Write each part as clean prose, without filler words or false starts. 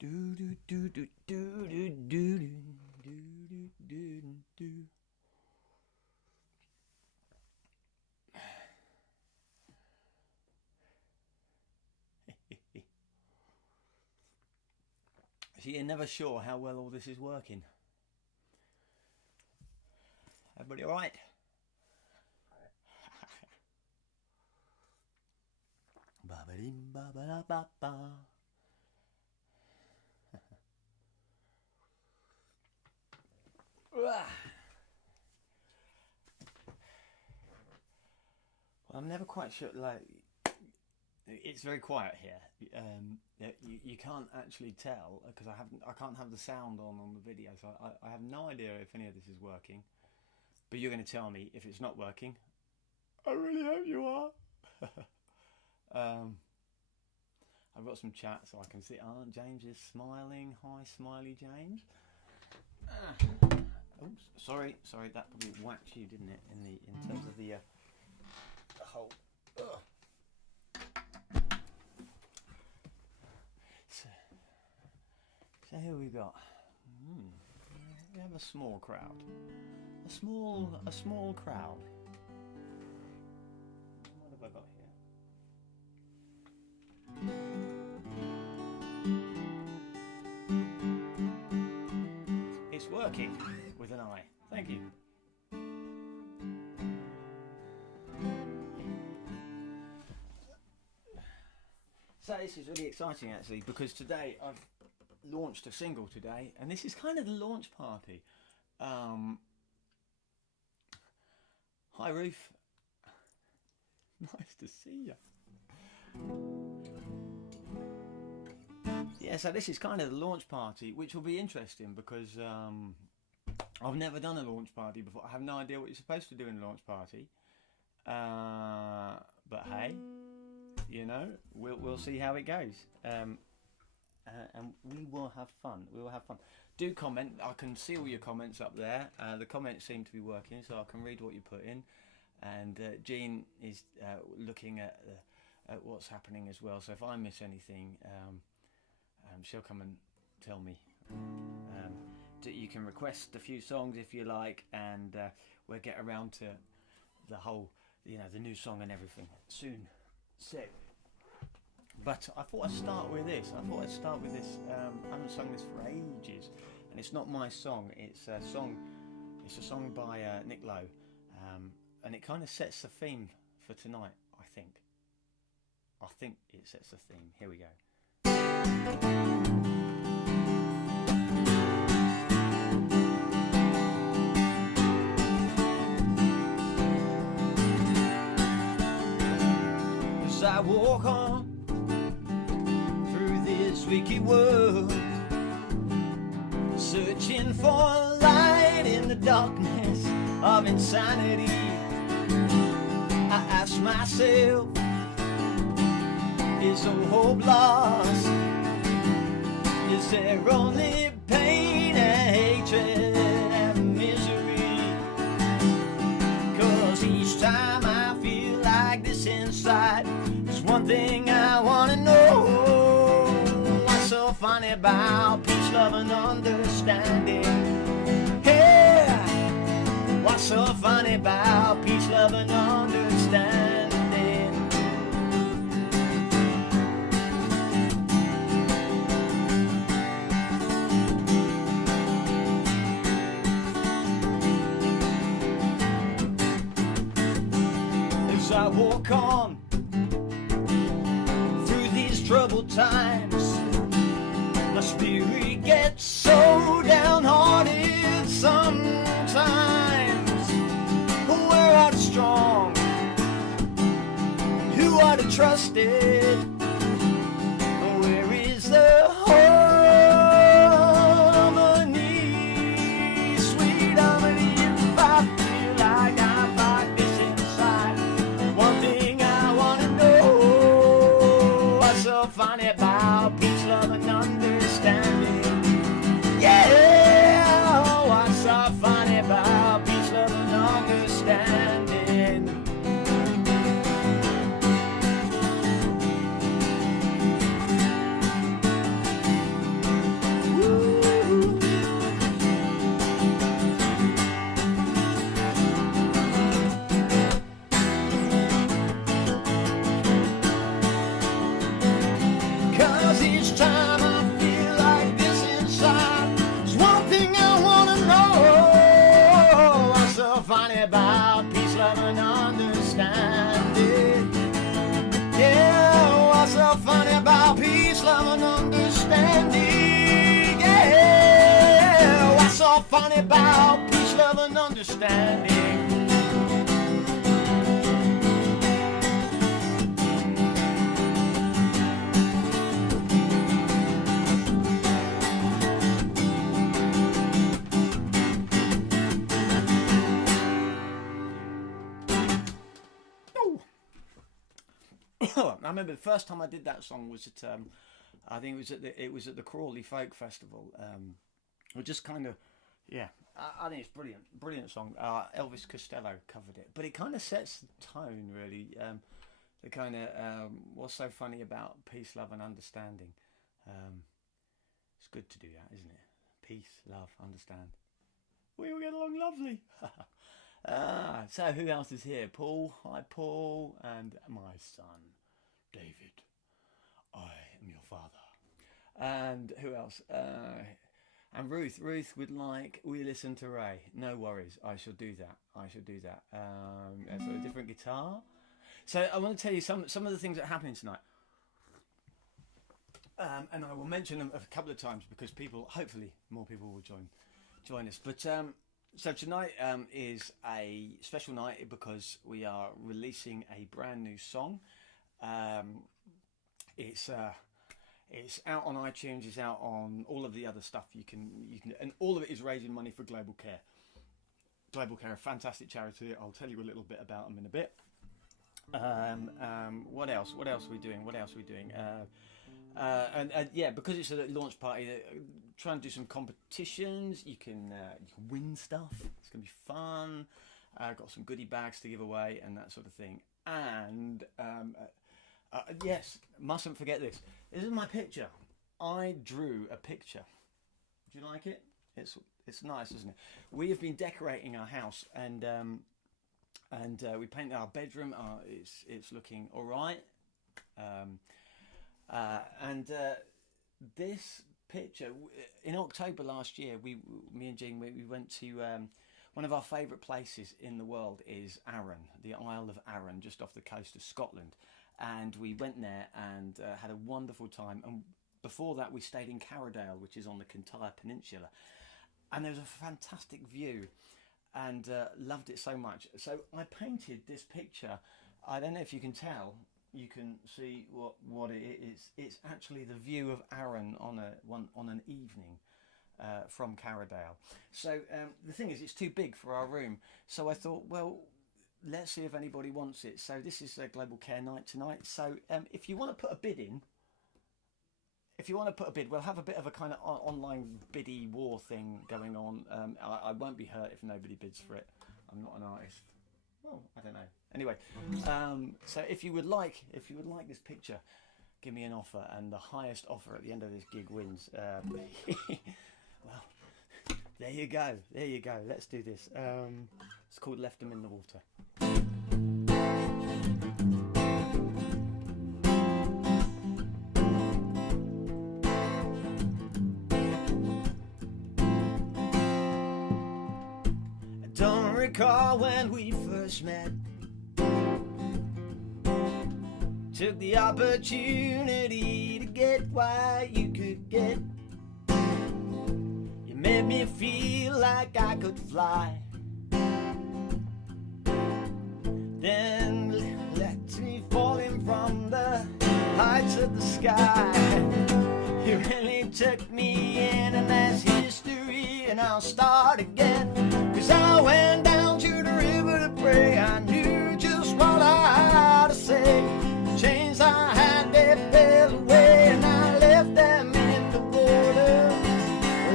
Do do do do do do do do do do. So you're never sure how well all this is working. Everybody all right? Ba-ba-dim, ba-ba-da-ba-ba. Well, I'm never quite sure. Like, it's very quiet here. You can't actually tell because I can't have the sound on the video, so I have no idea if any of this is working. But you're going to tell me if it's not working. I really hope you are. I've got some chat so I can see. Oh, James is smiling. Hi, smiley James. Oops, sorry, that probably whacked you, didn't it? In terms of the whole. So here we got. We have a small crowd. A small crowd. What have I got here? It's working with an eye. Thank you. So this is really exciting actually because today I've launched a single today, and this is kind of the launch party. Hi Ruth. Nice to see you. Yeah, so this is kind of the launch party, which will be interesting because I've never done a launch party before. I have no idea what you're supposed to do in a launch party. But hey, you know, we'll see how it goes. And we will have fun. Do comment. I can see all your comments up there. The comments seem to be working, so I can read what you put in. And Jean is looking at what's happening as well. So if I miss anything, she'll come and tell me. You can request a few songs if you like, and we'll get around to the whole, the new song and everything soon. So. But I thought I'd start with this. I haven't sung this for ages, and it's not my song. It's a song by Nick Lowe, and it kind of sets the theme for tonight. I think it sets the theme. Here we go. As I walk on this wicked world, searching for light in the darkness of insanity, I ask myself, is all hope lost? Is there only pain and hatred and misery? 'Cause each time I feel like this inside, there's one thing I wanna know. So funny about peace, love, and understanding. Yeah, what's so funny about peace, love, and understanding? As I walk on through these troubled times, my spirit gets so downhearted sometimes. Where are the strong? Who are the trusted? Where is the harmony? Sweet harmony, if I feel like I fight this inside. One thing I want to know, what's so funny about peace, love, and understanding? Yeah, what's so funny about peace, love, and understanding? funny about peace, love, and understanding. I remember the first time I did that song was at I think it was at the Crawley Folk Festival. Or just kind of, yeah, I think it's brilliant song. Elvis Costello covered it, but it kind of sets the tone really. The kind of what's so funny about peace, love, and understanding. It's good to do that, isn't it? Peace, love, understand. We all get along lovely. So who else is here? Paul, hi Paul, and my son, David. I am your father. And who else? And Ruth would like, we listen to Ray. No worries, I shall do that. So a different guitar. So I want to tell you some of the things that are happening tonight. And I will mention them a couple of times because hopefully more people will join us. But so tonight is a special night because we are releasing a brand new song. It's out on iTunes. It's out on all of the other stuff you can, and all of it is raising money for Global Care. Global Care, a fantastic charity. I'll tell you a little bit about them in a bit. What else? What else are we doing? Yeah, because it's a launch party, trying to do some competitions. You can win stuff. It's gonna be fun. Got some goodie bags to give away and that sort of thing. And yes, mustn't forget this. This is my picture. I drew a picture. Do you like it? It's nice, isn't it? We have been decorating our house and we painted our bedroom. It's looking all right. This picture, in October last year, me and Jean, we went to one of our favourite places in the world is Arran, the Isle of Arran, just off the coast of Scotland. And we went there and had a wonderful time. And before that, we stayed in Carradale, which is on the Kintyre Peninsula. And there was a fantastic view and loved it so much. So I painted this picture. I don't know if you can tell. You can see what it is. It's actually the view of Arran on an evening from Carradale. So the thing is, it's too big for our room. So I thought, well, let's see if anybody wants it. So this is a Global Care night tonight. So if you want to put a bid in, we'll have a bit of a kind of online biddy war thing going on. I won't be hurt if nobody bids for it. I'm not an artist. Well, I don't know. Anyway, so if you would like this picture, give me an offer, and the highest offer at the end of this gig wins. Well, there you go. Let's do this. It's called Left 'Em in the Water. I don't recall when we first met. Took the opportunity to get what you could get. You made me feel like I could fly. Then let me falling from the heights of the sky. You really took me in, and that's history, and I'll start again. 'Cause I went down to the river to pray. I knew just what I had to say. Chains I had, they fell away, and I left them in the water.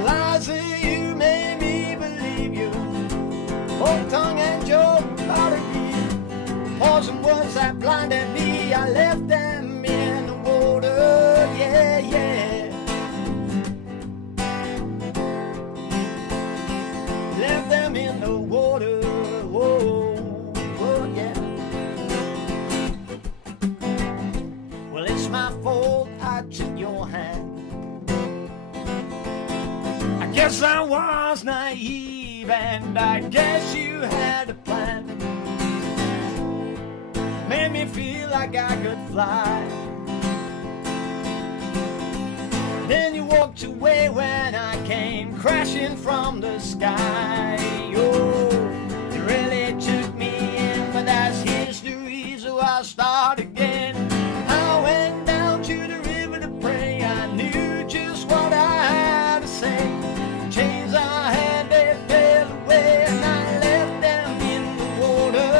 Lies that you made me believe you, old tongue and joke prodigy, poison words that blinded me. I left them in the water, yeah, yeah. Left them in the water, whoa. My fault I took your hand. I guess I was naive, and I guess you had a plan. Made me feel like I could fly. Then you walked away when I came crashing from the sky. Oh, you really took me in, but that's history, so I'll start again. I went down to the river to pray. I knew just what I had to say. Chains I had, they fell away, and I left them in the water.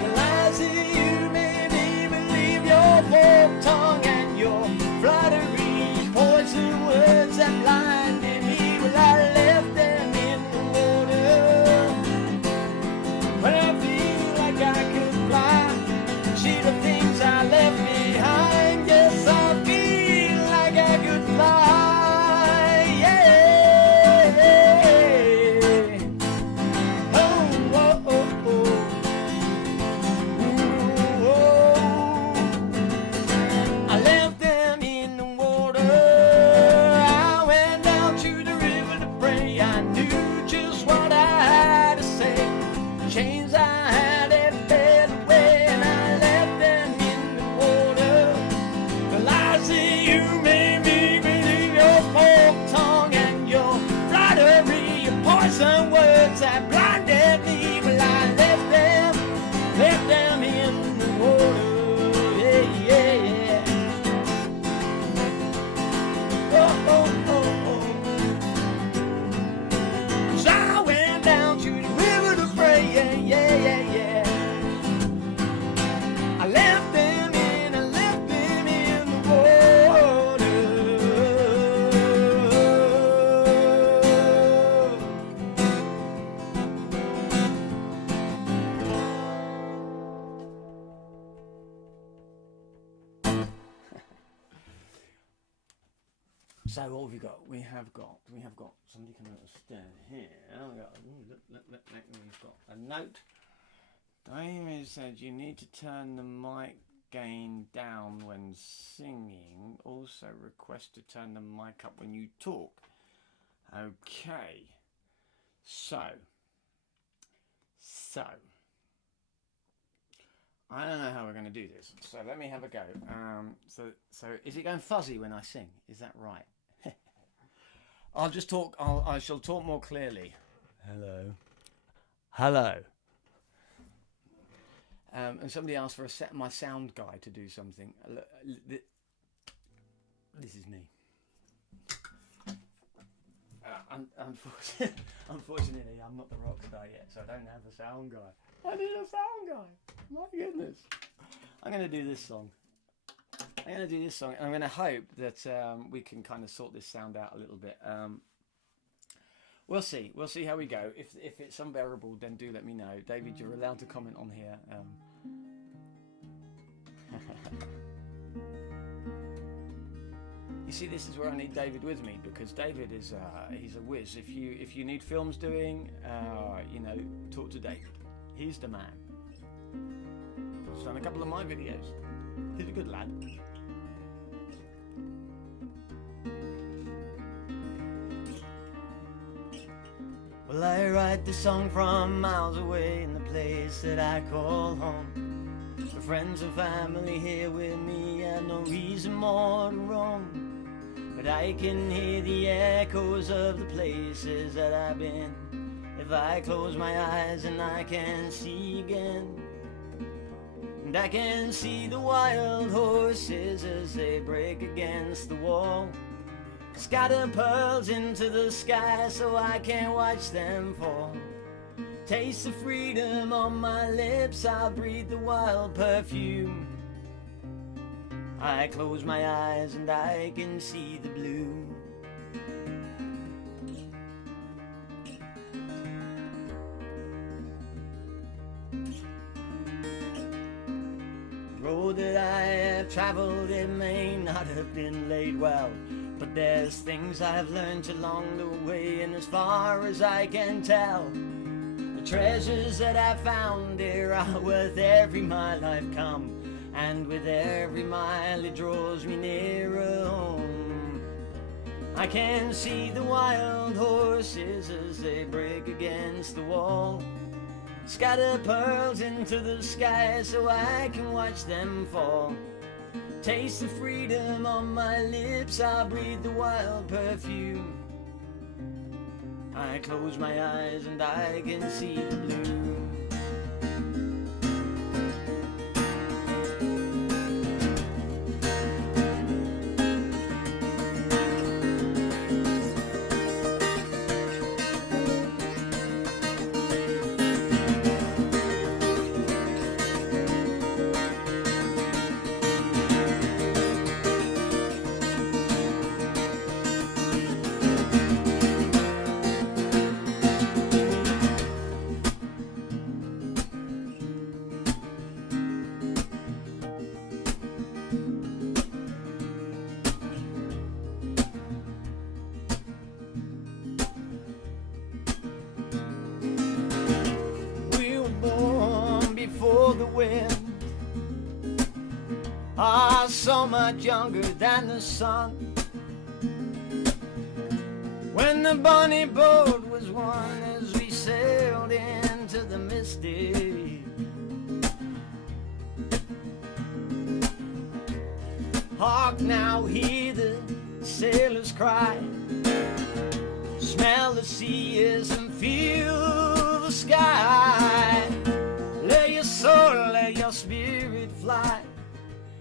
The lies that you made me believe, your forked tongue and your flattery, poison words that blinded me. Well, I left them in the water. But I feel like I could fly, see the things I left behind. Yes, I feel like I could fly. Yeah. Oh, oh, oh, oh. Ooh, oh. I left them in the water. I went down to the river to pray. I knew just what I had to say. Chains I had, they fell away, and I left them in the water. The lies that you made me believe, your forked tongue and your flattery, your poison words that blinded me. Well, I left them in the water. Yeah, yeah, yeah. Oh, oh, oh, oh. So I went down to the river to pray. Yeah, yeah, yeah, yeah. I left them in the water. So what have we got? We have got somebody coming up the stairs here. We've got a note. David said you need to turn the mic gain down when singing. Also request to turn the mic up when you talk. Okay. So I don't know how we're going to do this. So let me have a go. So is it going fuzzy when I sing? Is that right? I'll just talk. I shall talk more clearly. Hello. And somebody asked for my sound guy to do something. This is me. Unfortunately, I'm not the rock star yet, so I don't have a sound guy. I need a sound guy. My goodness. I'm going to do this song. I'm going to hope that we can kind of sort this sound out a little bit. We'll see how we go. If it's unbearable, then do let me know. David, you're allowed to comment on here. You see, this is where I need David with me, because David is he's a whiz. If you need films doing, talk to David. He's the man. He's done a couple of my videos. He's a good lad. Well, I write the song from miles away in the place that I call home. The friends and family here with me have no reason more to roam. But I can hear the echoes of the places that I've been. If I close my eyes and I can see again. And I can see the wild horses as they break against the wall. Scatter pearls into the sky so I can watch them fall. Taste the freedom on my lips, I'll breathe the wild perfume. I close my eyes and I can see the blue. The road that I have traveled, it may not have been laid well, but there's things I've learned along the way, and as far as I can tell, the treasures that I found here are worth every mile I've come. And with every mile it draws me nearer home. I can see the wild horses as they break against the wall. Scatter pearls into the sky so I can watch them fall. Taste the freedom on my lips, I'll breathe the wild perfume. I close my eyes and I can see the blue. The wind are so much younger than the sun. When the bonny boat was won as we sailed into the misty, hark now, hear the sailors cry, smell the seas and feel the sky. Let your soul, let your spirit fly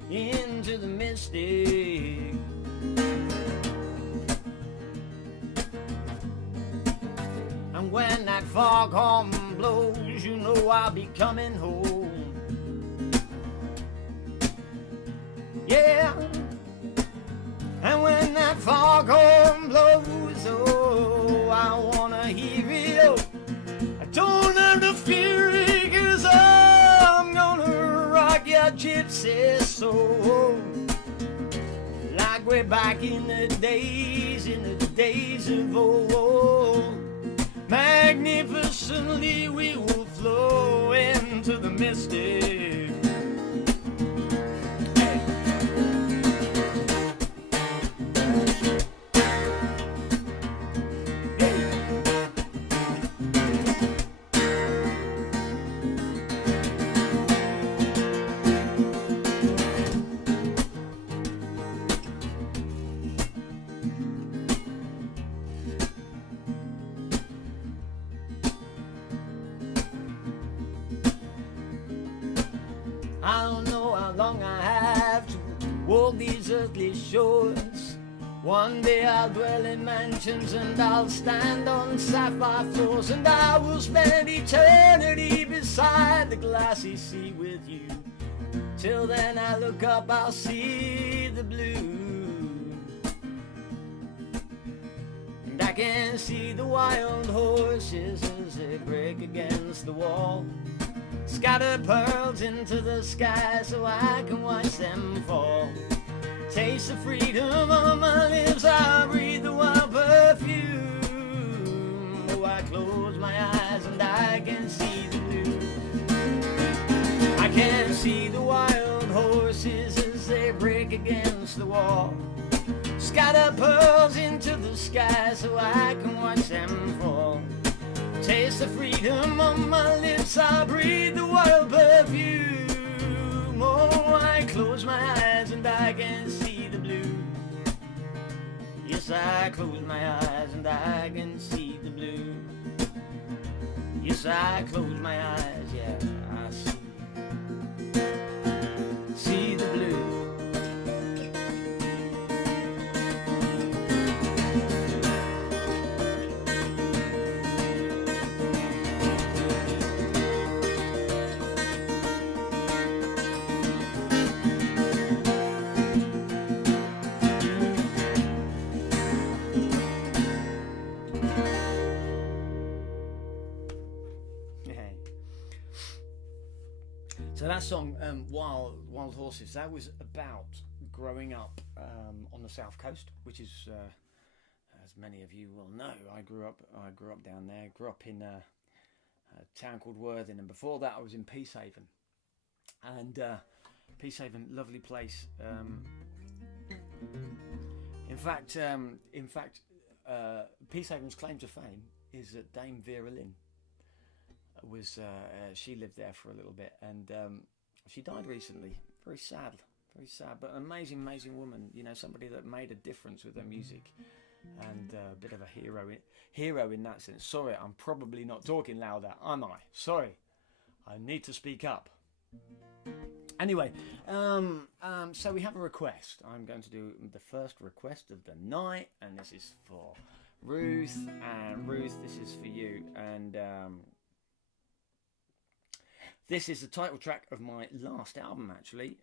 into the mystic. And when that foghorn blows, you know I'll be coming home. Yeah. And when that foghorn blows, oh, I wanna hear it. Oh, I don't have to fear it. I'm gonna rock your gypsy soul like we're back in the days of old. Magnificently we will flow into the mystic. I don't know how long I have to walk these earthly shores. One day I'll dwell in mansions and I'll stand on sapphire floors, and I will spend eternity beside the glassy sea with you. Till then I look up, I'll see the blue. And I can see the wild horses as they break against the wall, scatter pearls into the sky so I can watch them fall. Taste the freedom on my lips, I breathe the wild perfume. Oh, I close my eyes and I can see the blue. I can see the wild horses as they break against the wall, scatter pearls into the sky so I can watch them fall. Taste the freedom on my lips, I breathe the wild perfume. Oh, I close my eyes and I can see the blue. Yes, I close my eyes and I can see the blue. Yes, I close my eyes, yeah, I see the blue. So that song, Wild Horses, that was about growing up on the south coast, which is, as many of you will know, I grew up down there. Grew up in a town called Worthing, and before that I was in Peacehaven. And Peacehaven, lovely place. In fact, Peacehaven's claim to fame is that Dame Vera Lynn was she lived there for a little bit, and she died recently. Very sad, but an amazing woman. You know, somebody that made a difference with her music. and a bit of a hero in that sense. Sorry, I'm probably not talking louder, am I? Sorry, I need to speak up. Anyway, so we have a request. I'm going to do the first request of the night, and this is for Ruth. And Ruth, this is for you. And this is the title track of my last album, actually.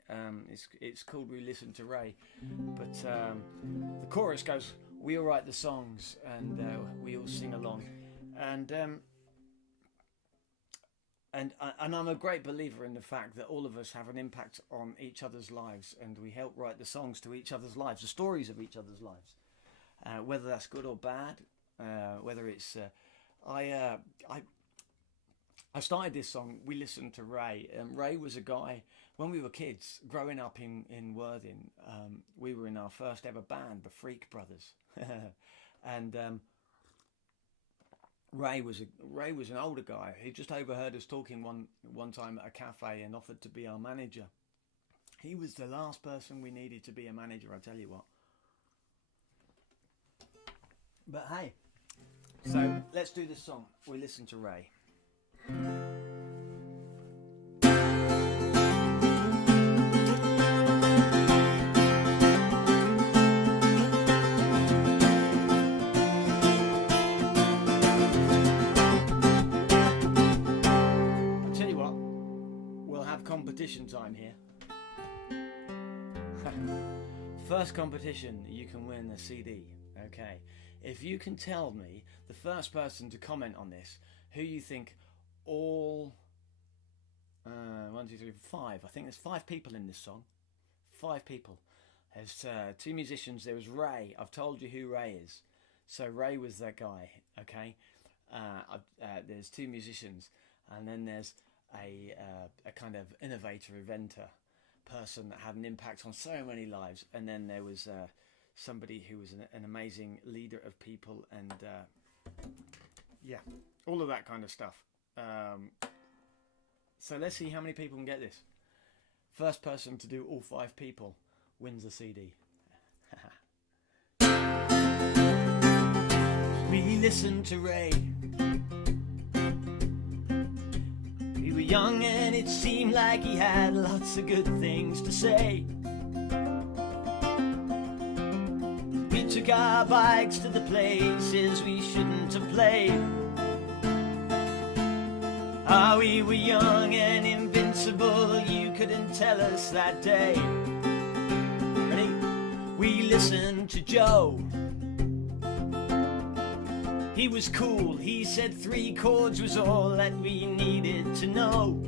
It's called We Listen to Ray. But the chorus goes, we all write the songs, and we all sing along. And I'm a great believer in the fact that all of us have an impact on each other's lives, and we help write the songs to each other's lives, the stories of each other's lives, whether that's good or bad, whether it's... I started this song, We Listen to Ray. Ray was a guy, when we were kids, growing up in Worthing, we were in our first ever band, the Freak Brothers. And... Ray was an older guy. He just overheard us talking one time at a cafe and offered to be our manager. He was the last person we needed to be a manager, I tell you what. But hey, so let's do this song. We listen to Ray. Competition time here. First competition, you can win a CD. Okay, if you can tell me, the first person to comment on this, who you think all 1, 2, 3, 5, I think there's 5 people in this song. 5 people. There's 2 musicians. There was Ray. I've told you who Ray is. So Ray was that guy. Okay, there's 2 musicians, and then there's a kind of innovator, inventor person that had an impact on so many lives, and then there was somebody who was an amazing leader of people, and yeah, all of that kind of stuff. So let's see how many people can get this. First person to do all 5 people wins a CD. We listen to Ray. We were young and it seemed like he had lots of good things to say. We took our bikes to the places we shouldn't have played. Ah, we were young and invincible, you couldn't tell us that day. Ready? We listened to Joe. He was cool, he said 3 chords was all that we needed to know.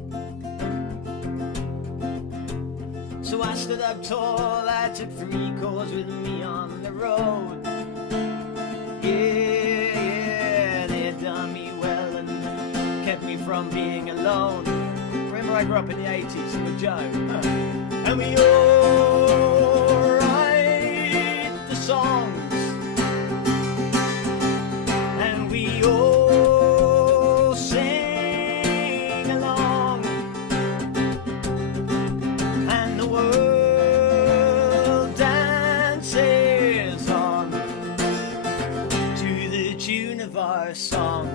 So I stood up tall, I took 3 chords with me on the road. Yeah, they had done me well and kept me from being alone. Remember I grew up in the 80s with Joe. And we all write the songs. We all sing along, and the world dances on to the tune of our songs.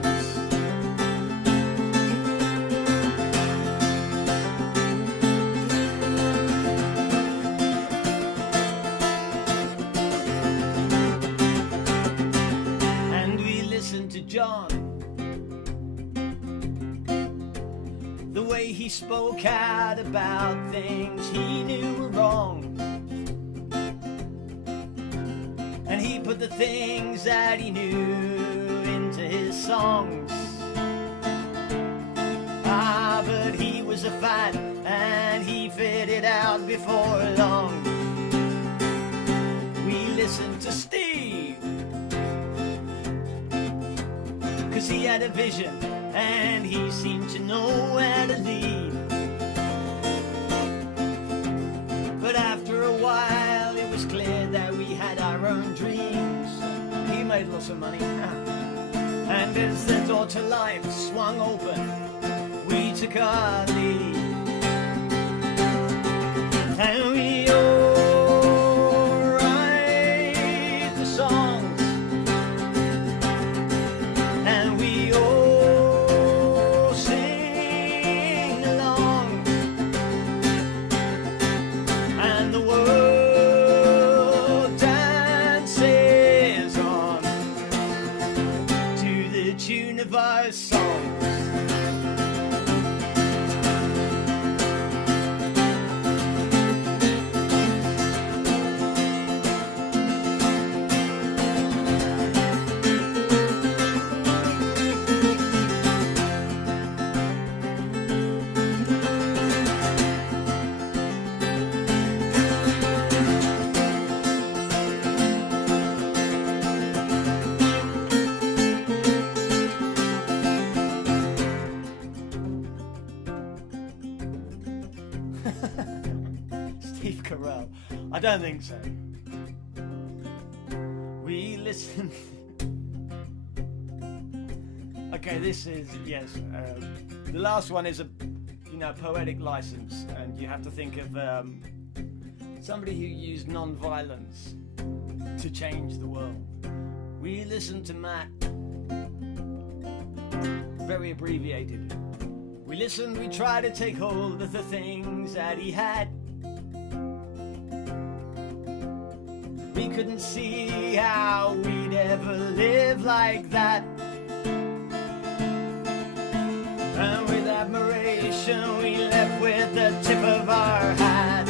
To John, the way he spoke out about things he knew were wrong, and he put the things that he knew into his songs. Ah, but he was a fan and he figured it out before long. We listened to Steve, 'cause he had a vision and he seemed to know where to lead. But after a while it was clear that we had our own dreams. He made lots of money, and as the door to life swung open, we took our lead. And we all write the songs, don't think so. We listen. Okay, this is, yes. The last one is a, poetic license, and you have to think of somebody who used non-violence to change the world. We listen to Matt. Very abbreviated. We listened, we tried to take hold of the things that he had. We couldn't see how we'd ever live like that. And with admiration we left with the tip of our hat.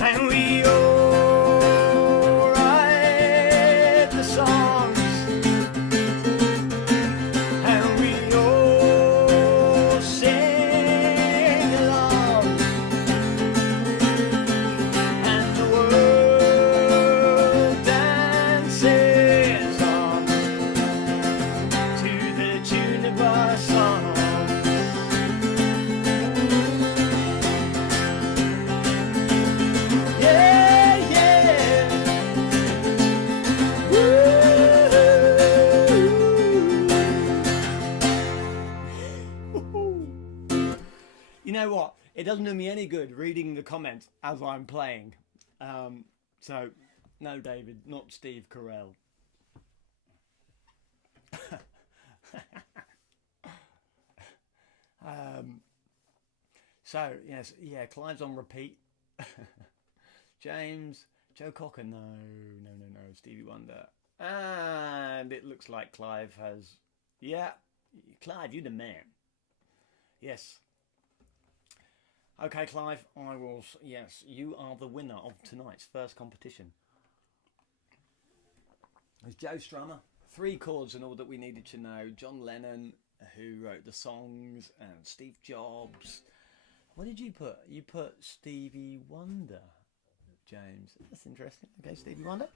And we all write the songs, and we all sing along, and the world dances on to the tune of our song. Yeah, yeah. Woo. You know what? It doesn't do me any good reading the comments as I'm playing. So, no, David, not Steve Carell. So, yes, yeah, Clive's on repeat. James, Joe Cocker, no, Stevie Wonder. And it looks like Clive has, yeah, Clive, you're the man. Yes. Okay, Clive, I will, yes, you are the winner of tonight's first competition. It's Joe Strummer, 3 chords and all that we needed to know. John Lennon, who wrote the songs, and Steve Jobs. What did you put? You put Stevie Wonder, James. That's interesting. Okay, Stevie Wonder.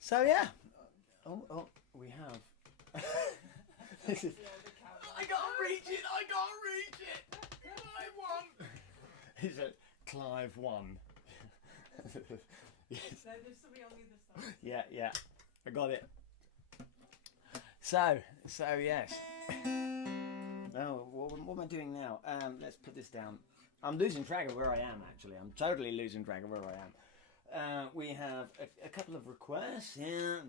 So yeah. Oh, we have. This is. I can't reach it. Clive won. Is it Clive won? Yes. No, there's somebody on the other side. Yeah. I got it. So yes. Oh, what am I doing now? Let's put this down. I'm losing track of where I am, actually. I'm totally losing track of where I am. We have a couple of requests. Yeah,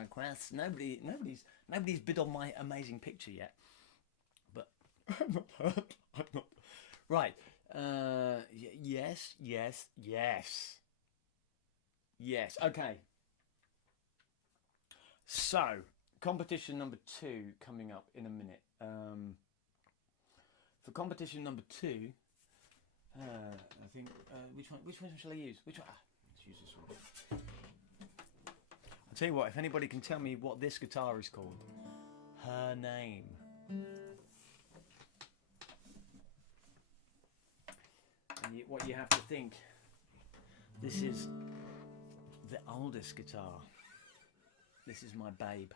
requests. Nobody's bid on my amazing picture yet. But I'm not hurt. I'm not. Right. Yes. Okay. So, competition number 2 coming up in a minute. For competition number 2, I think which one shall I use? Which one? Let's use this one. I'll tell you what. If anybody can tell me what this guitar is called, Her Name. And what you have to think, this is the oldest guitar. This is my babe.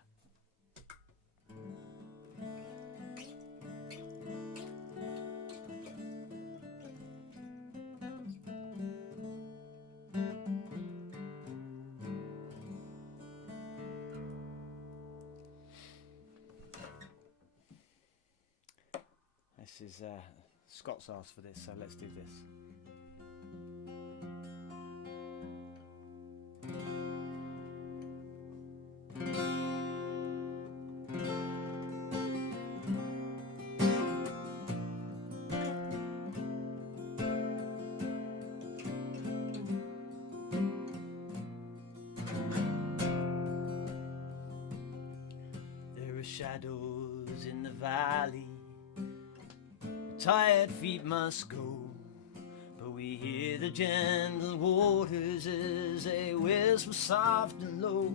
This is Scott's asked for this, so let's do this. There are shadows in the valley, tired feet must go, but we hear the gentle waters as they whisper soft and low.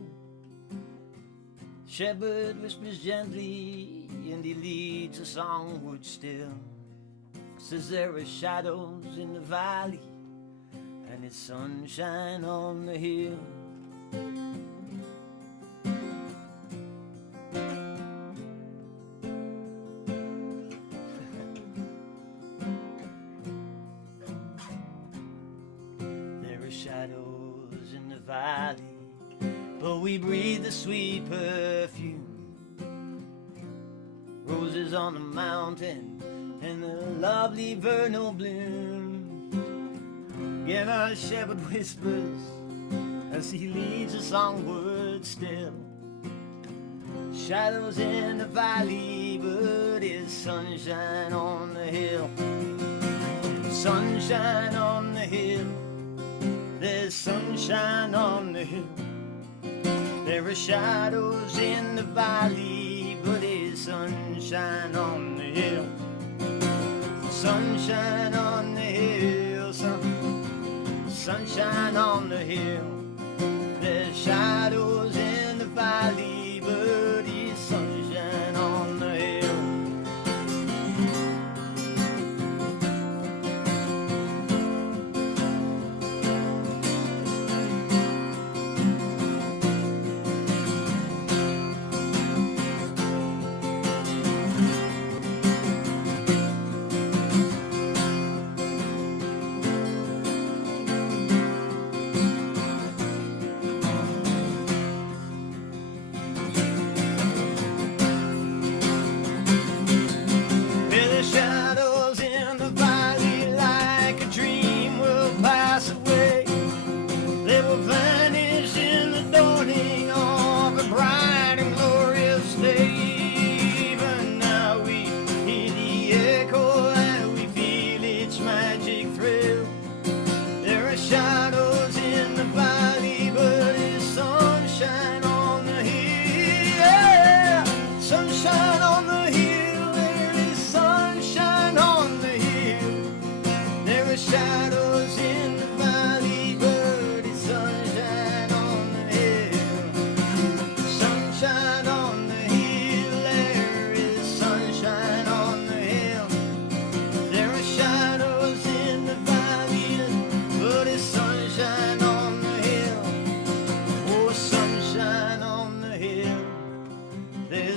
Shepherd whispers gently and he leads us onward still. Says there are shadows in the valley and it's sunshine on the hill. are shadows in the valley, but we breathe the sweet perfume. Roses on the mountain and the lovely vernal bloom. Again our shepherd whispers as he leads us onward still. Shadows in the valley, but it's sunshine on the hill. Sunshine on the hill, there's sunshine on the hill. There are shadows in the valley, but it's sunshine on the hill. Sunshine on the hill, sunshine on the hill. There's shadows in the valley, but it's sunshine on the hill.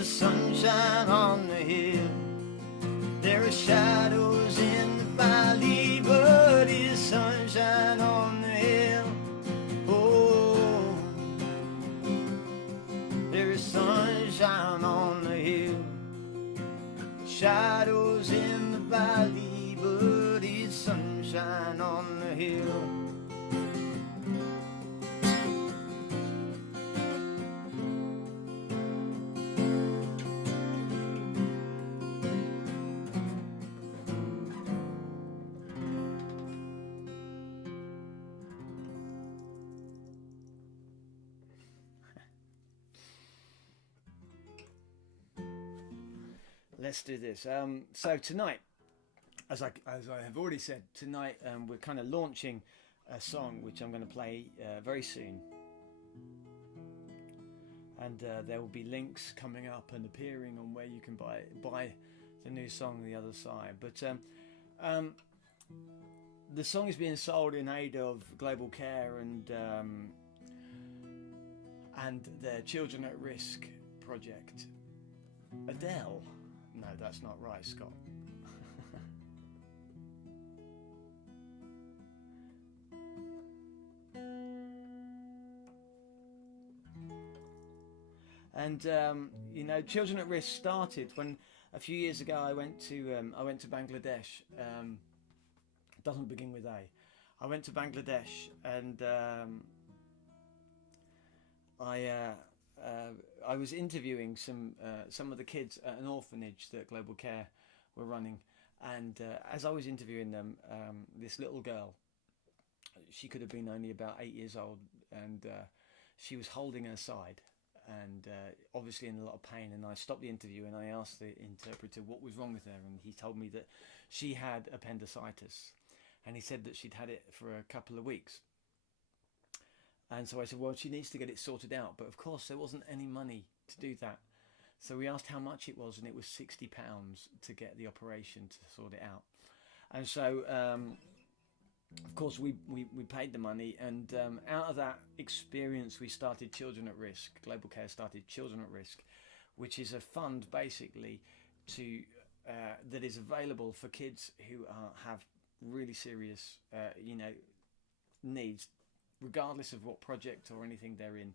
Sunshine on the hill. There are shadows in the valley, but it's sunshine on the hill. Oh, there is sunshine on the hill. Shadows in the valley, but it's sunshine on the hill. Let's do this. So tonight, as I have already said, tonight we're kind of launching a song which I'm going to play very soon, and there will be links coming up and appearing on where you can buy the new song on the other side. But the song is being sold in aid of Global Care and their Children at Risk project. Adele. No, that's not right, Scott. And you know, Children at Risk started when a few years ago I went to Bangladesh. Doesn't begin with A. I went to Bangladesh and I was interviewing some of the kids at an orphanage that Global Care were running, and as I was interviewing them, this little girl, she could have been only about 8 years old, and she was holding her side, and obviously in a lot of pain. And I stopped the interview and I asked the interpreter what was wrong with her, and he told me that she had appendicitis, and he said that she'd had it for a couple of weeks. And so I said, well, she needs to get it sorted out. But of course, there wasn't any money to do that. So we asked how much it was, and it was £60 to get the operation to sort it out. And so, of course, we paid the money. And out of that experience, we started Children at Risk. Global Care started Children at Risk, which is a fund basically that is available for kids who have really serious, needs. regardless of what project or anything they're in.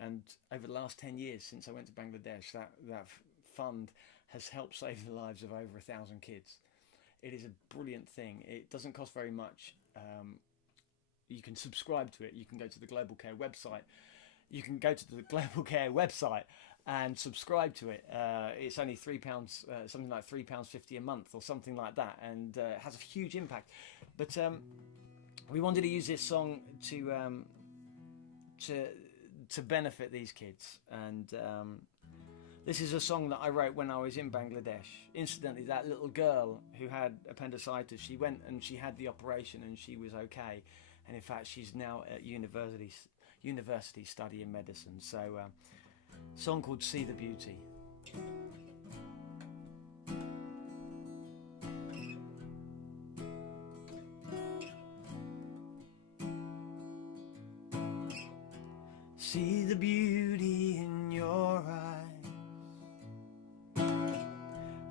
And over the last 10 years since I went to Bangladesh, that fund has helped save the lives of over 1,000 kids. It is a brilliant thing. It doesn't cost very much. You can subscribe to it. You can go to the Global Care website. You can go to the Global Care website and subscribe to it. It's only £3, something like £3.50 a month or something like that, and it has a huge impact. But we wanted to use this song to benefit these kids, and this is a song that I wrote when I was in Bangladesh. Incidentally, that little girl who had appendicitis, she went and she had the operation and she was okay, and in fact she's now at university studying medicine. So song called See the Beauty. See the beauty in your eyes.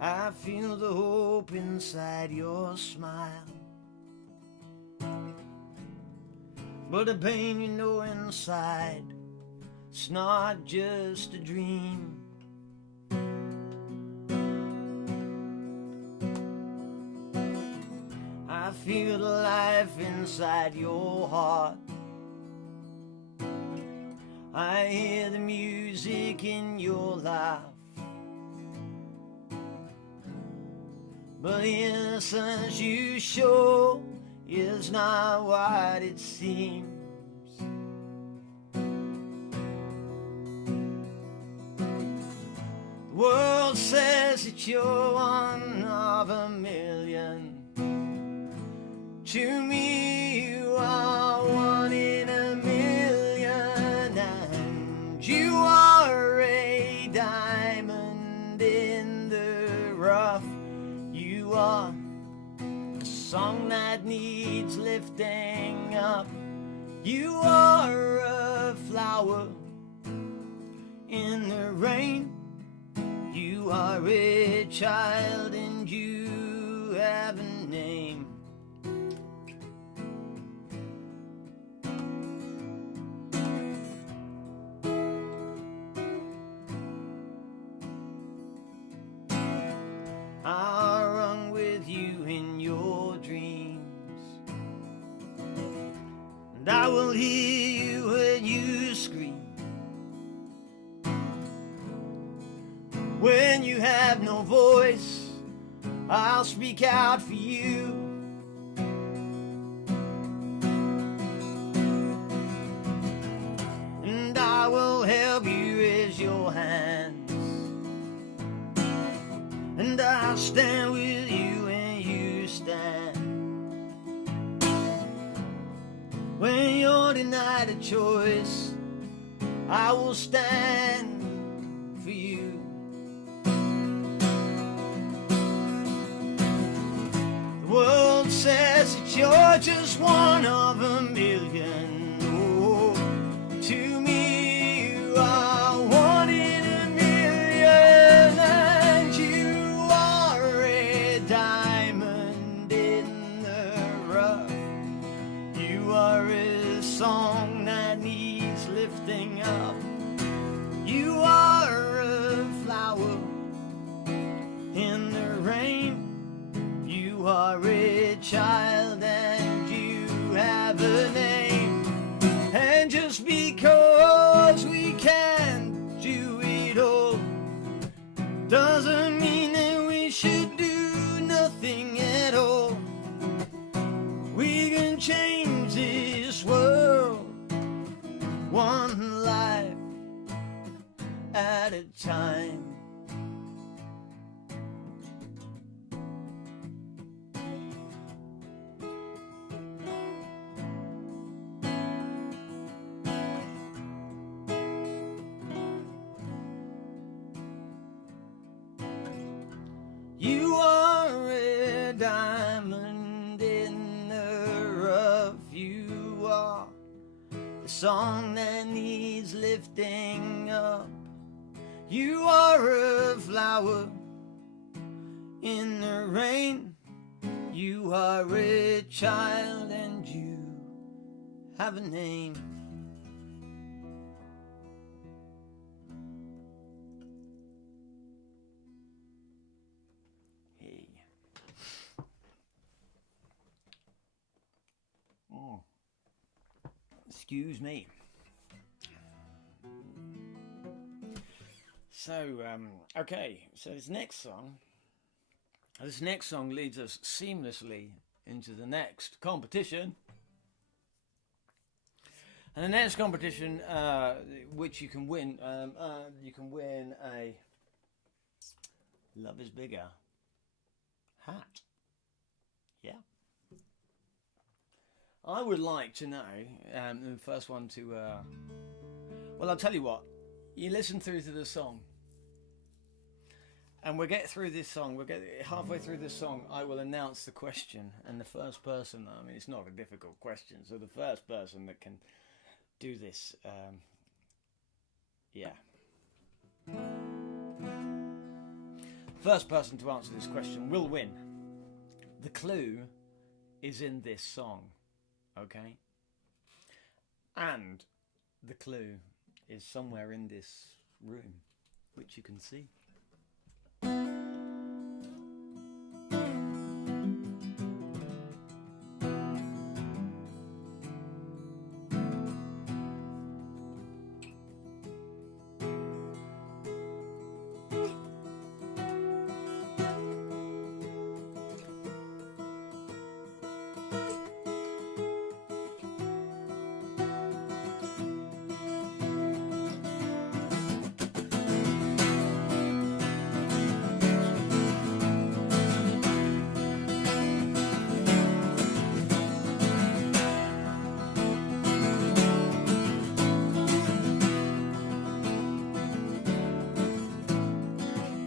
I feel the hope inside your smile. But the pain you know inside, it's not just a dream. I feel the life inside your heart. I hear the music in your laugh. But the innocence you show is not what it seems. The world says that you're one of a million. To me you are one in a million, and you are a diamond in the rough. You are a song that needs lifting up. You are a flower in the rain. You are a child and you have a name. I'll run with you in your dreams, and I will hear you when you scream. When you have no voice, I'll speak out for you. And I will help you raise your hands, and I'll stand with you when you stand. When you're denied a choice, I will stand for you. The world says that you're just one of a million. Oh, to me you are one in a million, and you are a diamond in the rough. You are a song that needs lifting up. You are a flower in the rain. You are a child and you have a name. And just because we can't do it all doesn't mean that we should do nothing at all. We can change this world one life at a time. You are a diamond in the rough. You are a song that needs lifting up. You are a flower in the rain. You are a child and you have have a name. Hey. Oh. Excuse me. So, okay, so this next song leads us seamlessly into the next competition. And the next competition, which you can win a Love is Bigger hat. Yeah. I would like to know, the first one to, well, I'll tell you what, you listen through to the song. And we'll get through this song. We'll get halfway through this song. I will announce the question, and the first person. I mean, it's not a difficult question. So the first person that can do this, yeah. First person to answer this question will win. The clue is in this song, okay? And the clue is somewhere in this room, which you can see.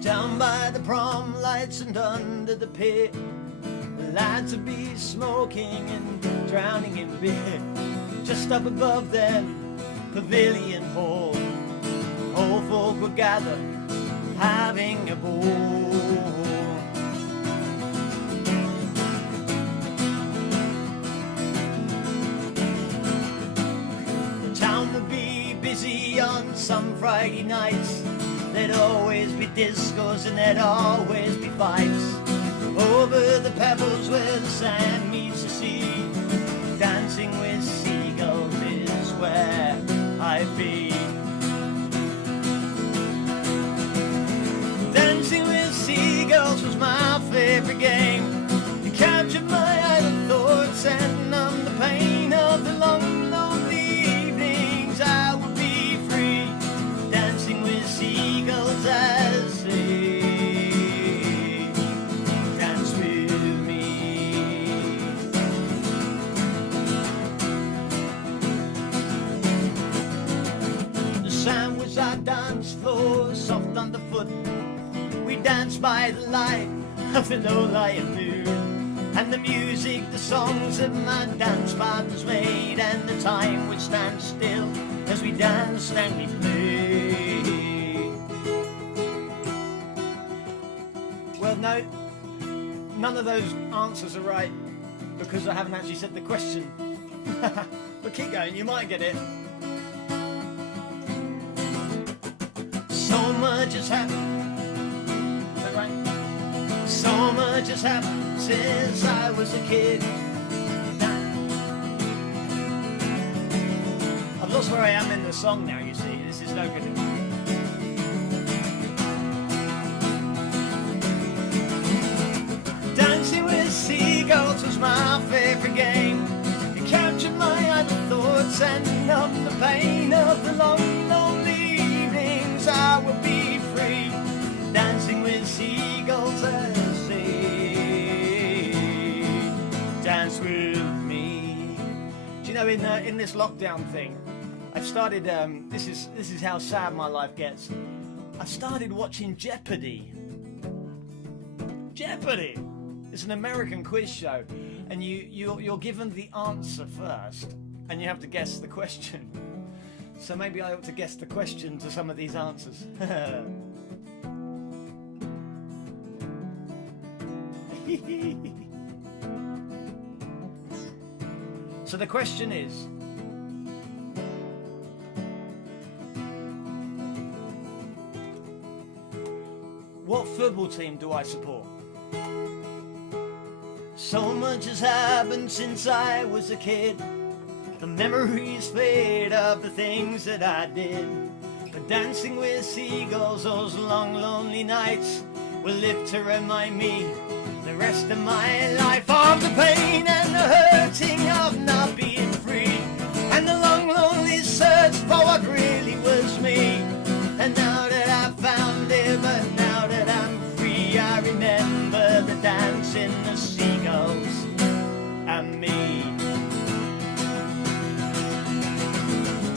Down by the prom lights and under the pit, the lads would be smoking and drowning in beer. Just up above them, Pavilion Hall, old folk would gather, having a ball. The town would be busy on some Friday nights. There'd always be discos and there'd always be fights over the pebbles where the sand meets the sea. Dancing with seagulls is where I'd be. Dancing with seagulls was my favorite game. It captured my idle thoughts and numbed the pain of the long, lonely evenings. I would be free, dancing with seagulls as they dance with me. The sand was our dance floor, soft underfoot. We danced by the light of the low-lying moon, and the music, the songs that my dance partners made, and the time would stand still as we danced and we played. Well, no, none of those answers are right, because I haven't actually said the question. But keep going, you might get it. So much has happened. Is that right? So much has happened since I was a kid. I've lost where I am in the song now, you see. This is no good. Dancing with seagulls was my favorite game. It captured my idle thoughts and numbed the pain of the long, lonely evenings. I would be free, dancing with seagulls as they dance with me. Do you know, in this lockdown thing, I've started, this is how sad my life gets. I've started watching Jeopardy! It's an American quiz show, and you're given the answer first, and you have to guess the question. So maybe I ought to guess the question to some of these answers. So the question is, football team do I support? So much has happened since I was a kid. The memories fade of the things that I did. But dancing with seagulls those long lonely nights will live to remind me the rest of my life of the pain and the hurting of not being free, and the long lonely search for what really was me. And now that I've found it, but now that I'm free, I remember the dancing, the seagulls and me.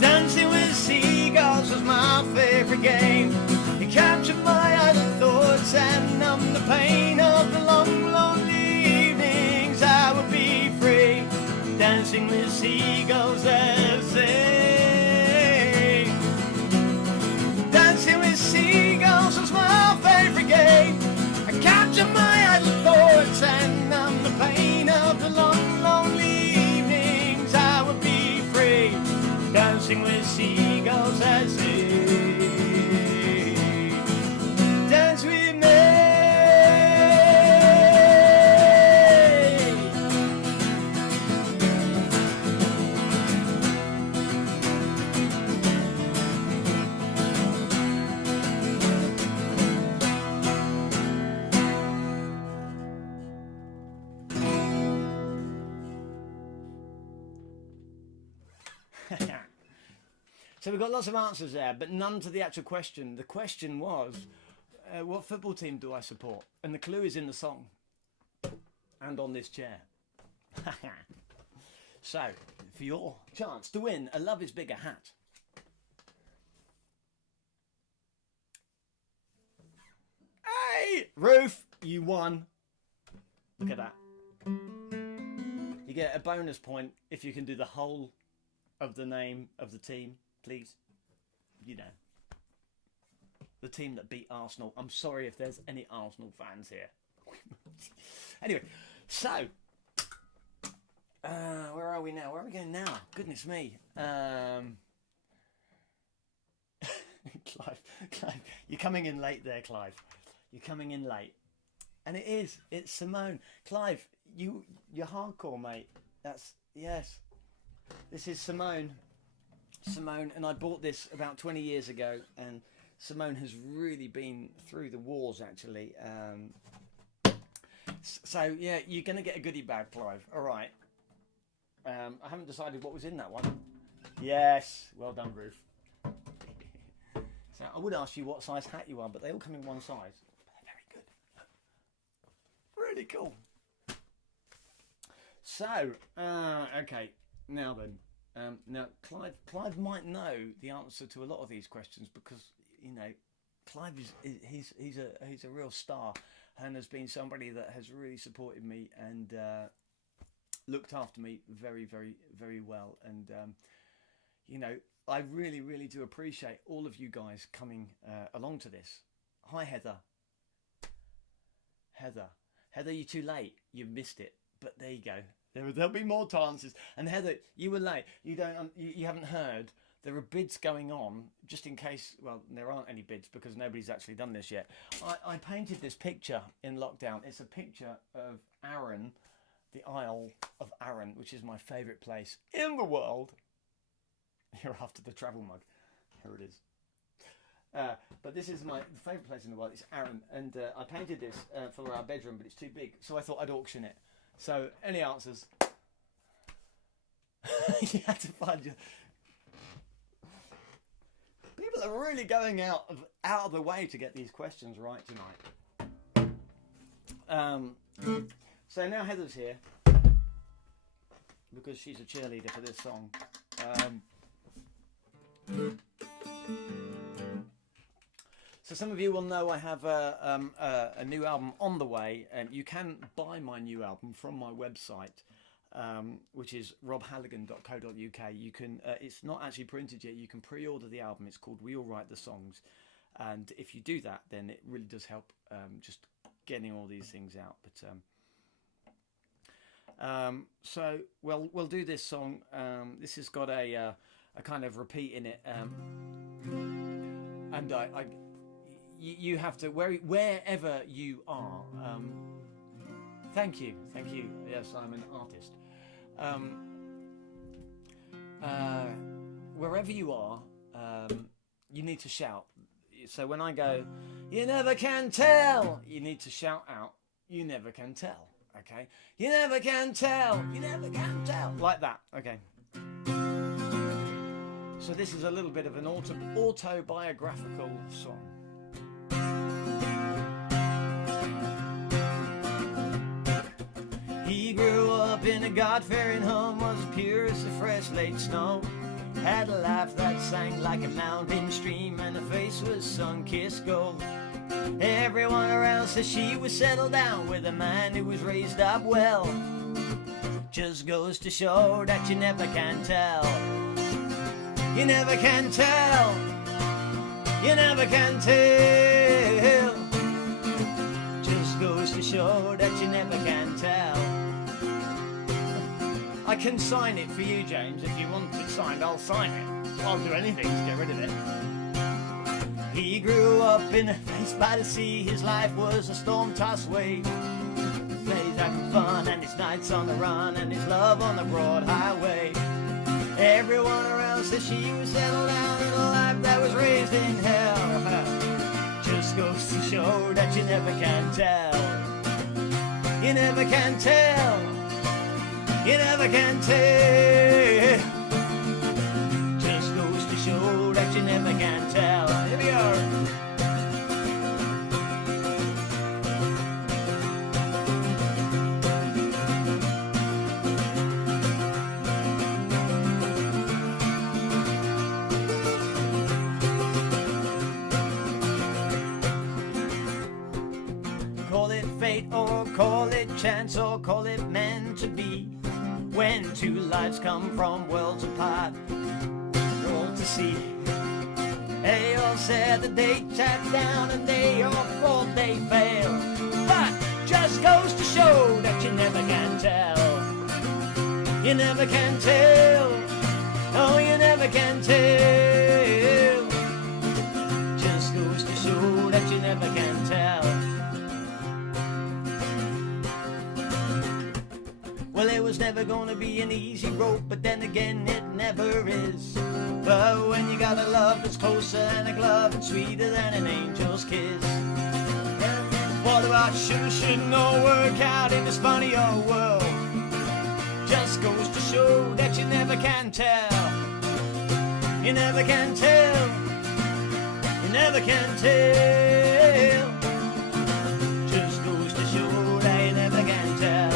Dancing with seagulls was my favorite game. It captured my idle thoughts and numbed the pain of the long lonely evenings. I would be free, dancing with seagulls as they. Dancing with seagulls was my favorite game. I captured my idle thoughts and numbed the pain of the long lonely evenings. I would be free, dancing with seagulls as they dance with me. So we've got lots of answers there, but none to the actual question. The question was, what football team do I support? And the clue is in the song and on this chair. So, for your chance to win a Love is Bigger hat. Hey, Ruth, you won. Look at that. You get a bonus point if you can do the whole of the name of the team. Please, you know, the team that beat Arsenal. I'm sorry if there's any Arsenal fans here. Anyway, so where are we now? Where are we going now? Goodness me. Clive, you're coming in late there, Clive. You're coming in late, and it's Simone. Clive, you're hardcore, mate. That's yes. This is Simone, and I bought this about 20 years ago, and Simone has really been through the wars, actually. So yeah, you're gonna get a goodie bag, Clive. All right. I haven't decided what was in that one. Yes, well done, Ruth. So I would ask you what size hat you are, but they all come in one size. They're very good. Really cool. So, okay. Now then, now Clive might know the answer to a lot of these questions because you know Clive he's a real star and has been somebody that has really supported me and looked after me very very very well. And you know, I really do appreciate all of you guys coming along to this. Hi Heather, you're too late. You missed it, but there you go. There'll be more chances. And Heather, you were late. You haven't heard. There are bids going on, just in case. Well, there aren't any bids because nobody's actually done this yet. I painted this picture in lockdown. It's a picture of Arran, the Isle of Arran, which is my favourite place in the world. You're after the travel mug. Here it is. But this is my favourite place in the world. It's Arran, and I painted this for our bedroom, but it's too big, so I thought I'd auction it. So, any answers? You had to find your... People are really going out of the way to get these questions right tonight. So now Heather's here because she's a cheerleader for this song. So some of you will know I have a new album on the way, and you can buy my new album from my website, which is robhalligan.co.uk. You can, it's not actually printed yet. You can pre-order the album. It's called We All Write the Songs, and if you do that, then it really does help just getting all these things out. But so we'll do this song. This has got a kind of repeat in it, and you have to, wherever you are. Thank you. Yes, I'm an artist. Wherever you are, you need to shout. So when I go, you never can tell, you need to shout out, you never can tell. Okay? You never can tell, you never can tell. Like that. Okay. So this is a little bit of an autobiographical song. He grew up in a God-fearing home, was pure as the fresh late snow. Had a laugh that sang like a mountain stream, and her face was sun-kissed gold. Everyone around says she was settled down with a man who was raised up well. Just goes to show that you never can tell. You never can tell. You never can tell. Just goes to show that you never can tell. I can sign it for you, James. If you want it signed, I'll sign it. I'll do anything to get rid of it. He grew up in a place by the sea. His life was a storm-tossed wave. Days having fun and his nights on the run and his love on the broad highway. Everyone around said she was settled down in a life that was raised in hell. Just goes to show that you never can tell. You never can tell. You never can tell. Just goes to show that you never can tell. Here we are. Call it fate or call it chance or call it meant to be. When two lives come from worlds apart, all to see. They all said that they sat down and they all thought they failed. But just goes to show that you never can tell. You never can tell. Oh, you never can tell. Just goes to show that you never can tell. Well, it was never gonna be an easy road, but then again it never is. But when you got a love that's closer than a glove and sweeter than an angel's kiss. What about should no work out in this funny old world? Just goes to show that you never can tell. You never can tell. You never can tell. Just goes to show that you never can tell.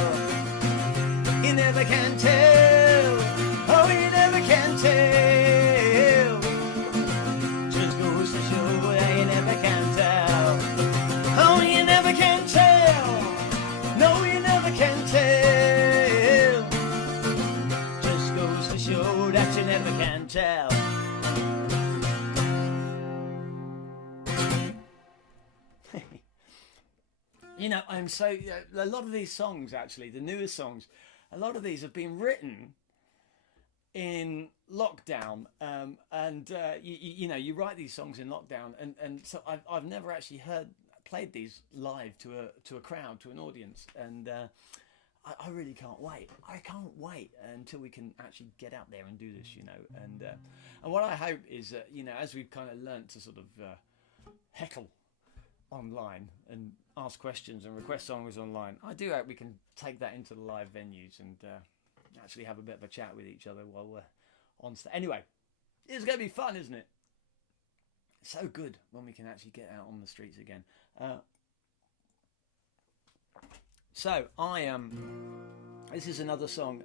You never can tell. Oh, you never can tell. Just goes to show that you never can tell. Oh, you never can tell. No, you never can tell. Just goes to show that you never can tell. You know, I'm so... a lot of these songs, actually, the newest songs, a lot of these have been written in lockdown, and you know, you write these songs in lockdown, and so I've never actually played these live to a crowd, to an audience, and I really can't wait. I can't wait until we can actually get out there and do this, you know, and what I hope is that, you know, as we've kind of learnt to sort of heckle online and ask questions and request songs online, I do hope we can take that into the live venues and actually have a bit of a chat with each other while we're on stage. Anyway, it's going to be fun, isn't it? It's so good when we can actually get out on the streets again. So this is another song,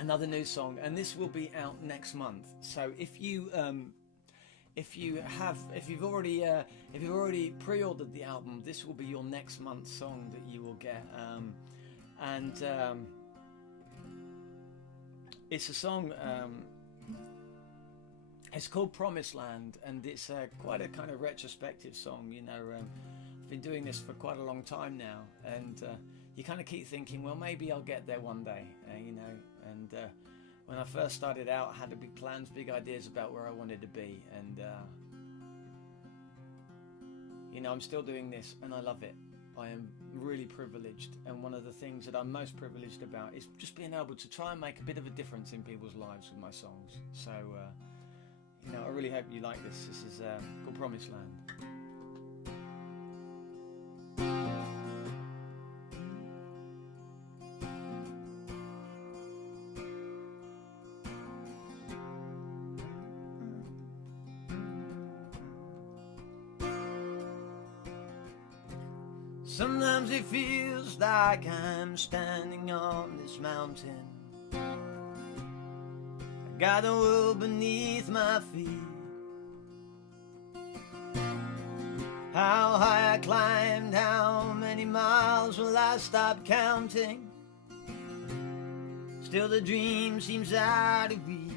another new song, and this will be out next month. So if you've already pre-ordered the album, this will be your next month's song that you will get. It's a song. It's called Promised Land, and it's quite a kind of retrospective song. You know, I've been doing this for quite a long time now, and you kind of keep thinking, well, maybe I'll get there one day. You know, and when I first started out, I had big plans, big ideas about where I wanted to be, and You know, I'm still doing this and I love it. I am really privileged, and one of the things that I'm most privileged about is just being able to try and make a bit of a difference in people's lives with my songs. So, you know, I really hope you like this. This is called Promised Land. Sometimes it feels like I'm standing on this mountain. I got the world beneath my feet. How high I climbed, how many miles will I stop counting? Still the dream seems out of reach.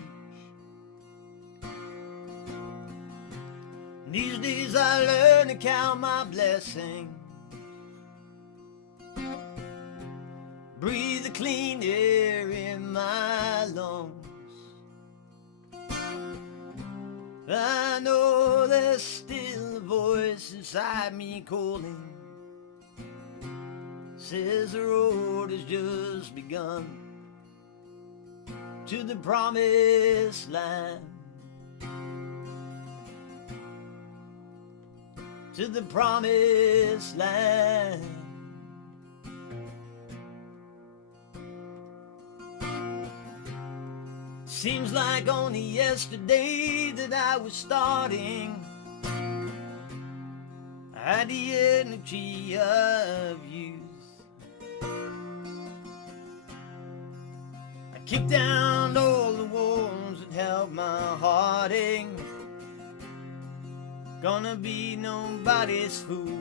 These days I learn to count my blessings. Breathe the clean air in my lungs. I know there's still a voice inside me calling. Says the road has just begun to the promised land. To the promised land. Seems like only yesterday that I was starting. I had the energy of youth. I kicked down all the walls that held my heart in. Gonna be nobody's fool.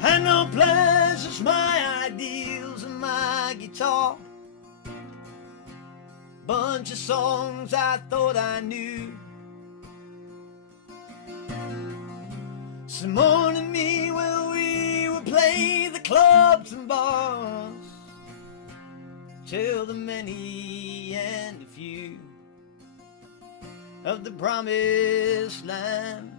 Had no plans, just my ideals and my guitar. Bunch of songs I thought I knew. Some morning me when we would play the clubs and bars. Tell the many and the few of the promised land.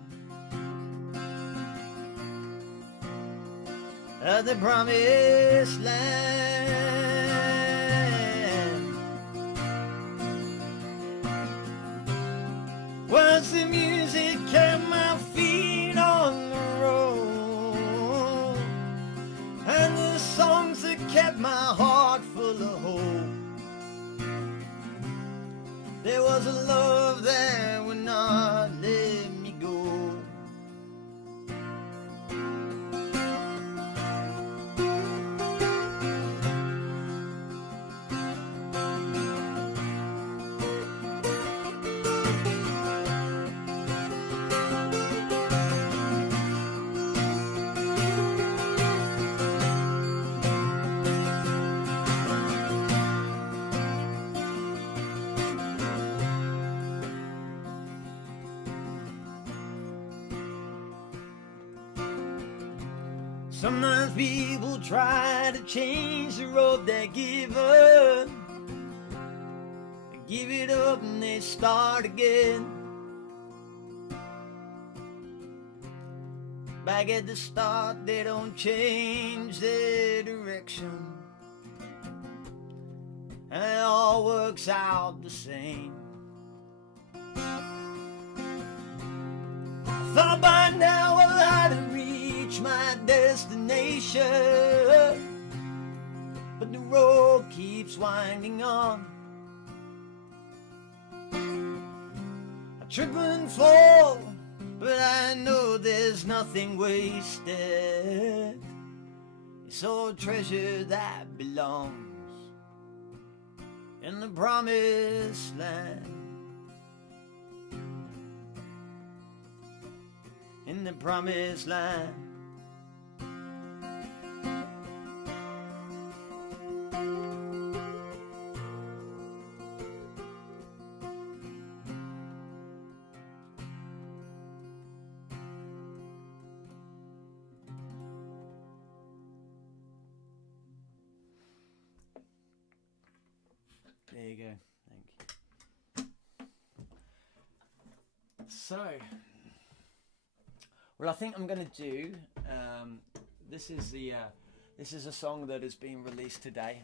Of the promised land. Was the music kept my feet on the road, and the songs that kept my heart full of hope. There was a love that would not let me go. Sometimes people try to change the road they're given, and give it up and they start again. Back at the start they don't change their direction, and it all works out the same. I thought by now I'd have reached my destination, but the road keeps winding on. I trip and fall, but I know there's nothing wasted. It's all treasure that belongs in the promised land. In the promised land. There you go. Thank you. So, well, I think I'm going to do. This is a song that has been released today.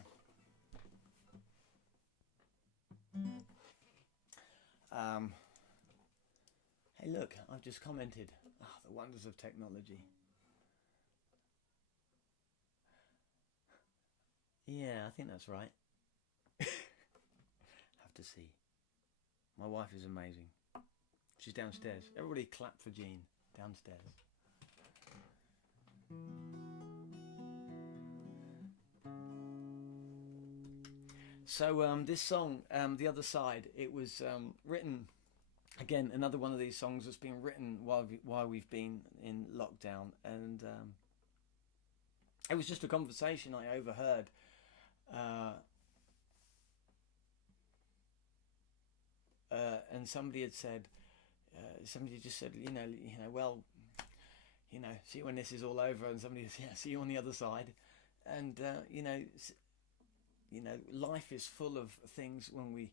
Hey, look! I've just commented. Oh, the wonders of technology. Yeah, I think that's right. Have to see. My wife is amazing. She's downstairs. Everybody clap for Jean downstairs. So this song, The Other Side, it was written, again, another one of these songs that's been written while we've been in lockdown. And it was just a conversation I overheard. And somebody had said, somebody just said, well, see you when this is all over. And somebody said, yeah, see you on the other side. And life is full of things when we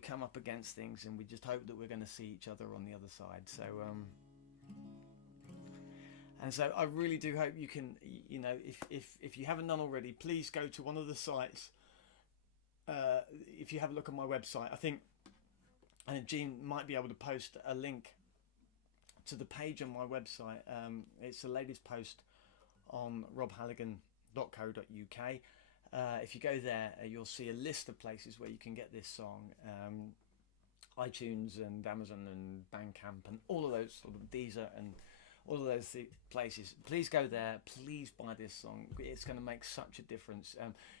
come up against things, and we just hope that we're going to see each other on the other side. So and so I really do hope you can, if you haven't done already, please go to one of the sites. If you have a look on my website, I think Jean might be able to post a link to the page on my website. It's the latest post on robhalligan.co.uk. If you go there, you'll see a list of places where you can get this song. iTunes and Amazon and Bandcamp and all of those, sort of Deezer and all of those places. Please go there. Please buy this song. It's going to make such a difference.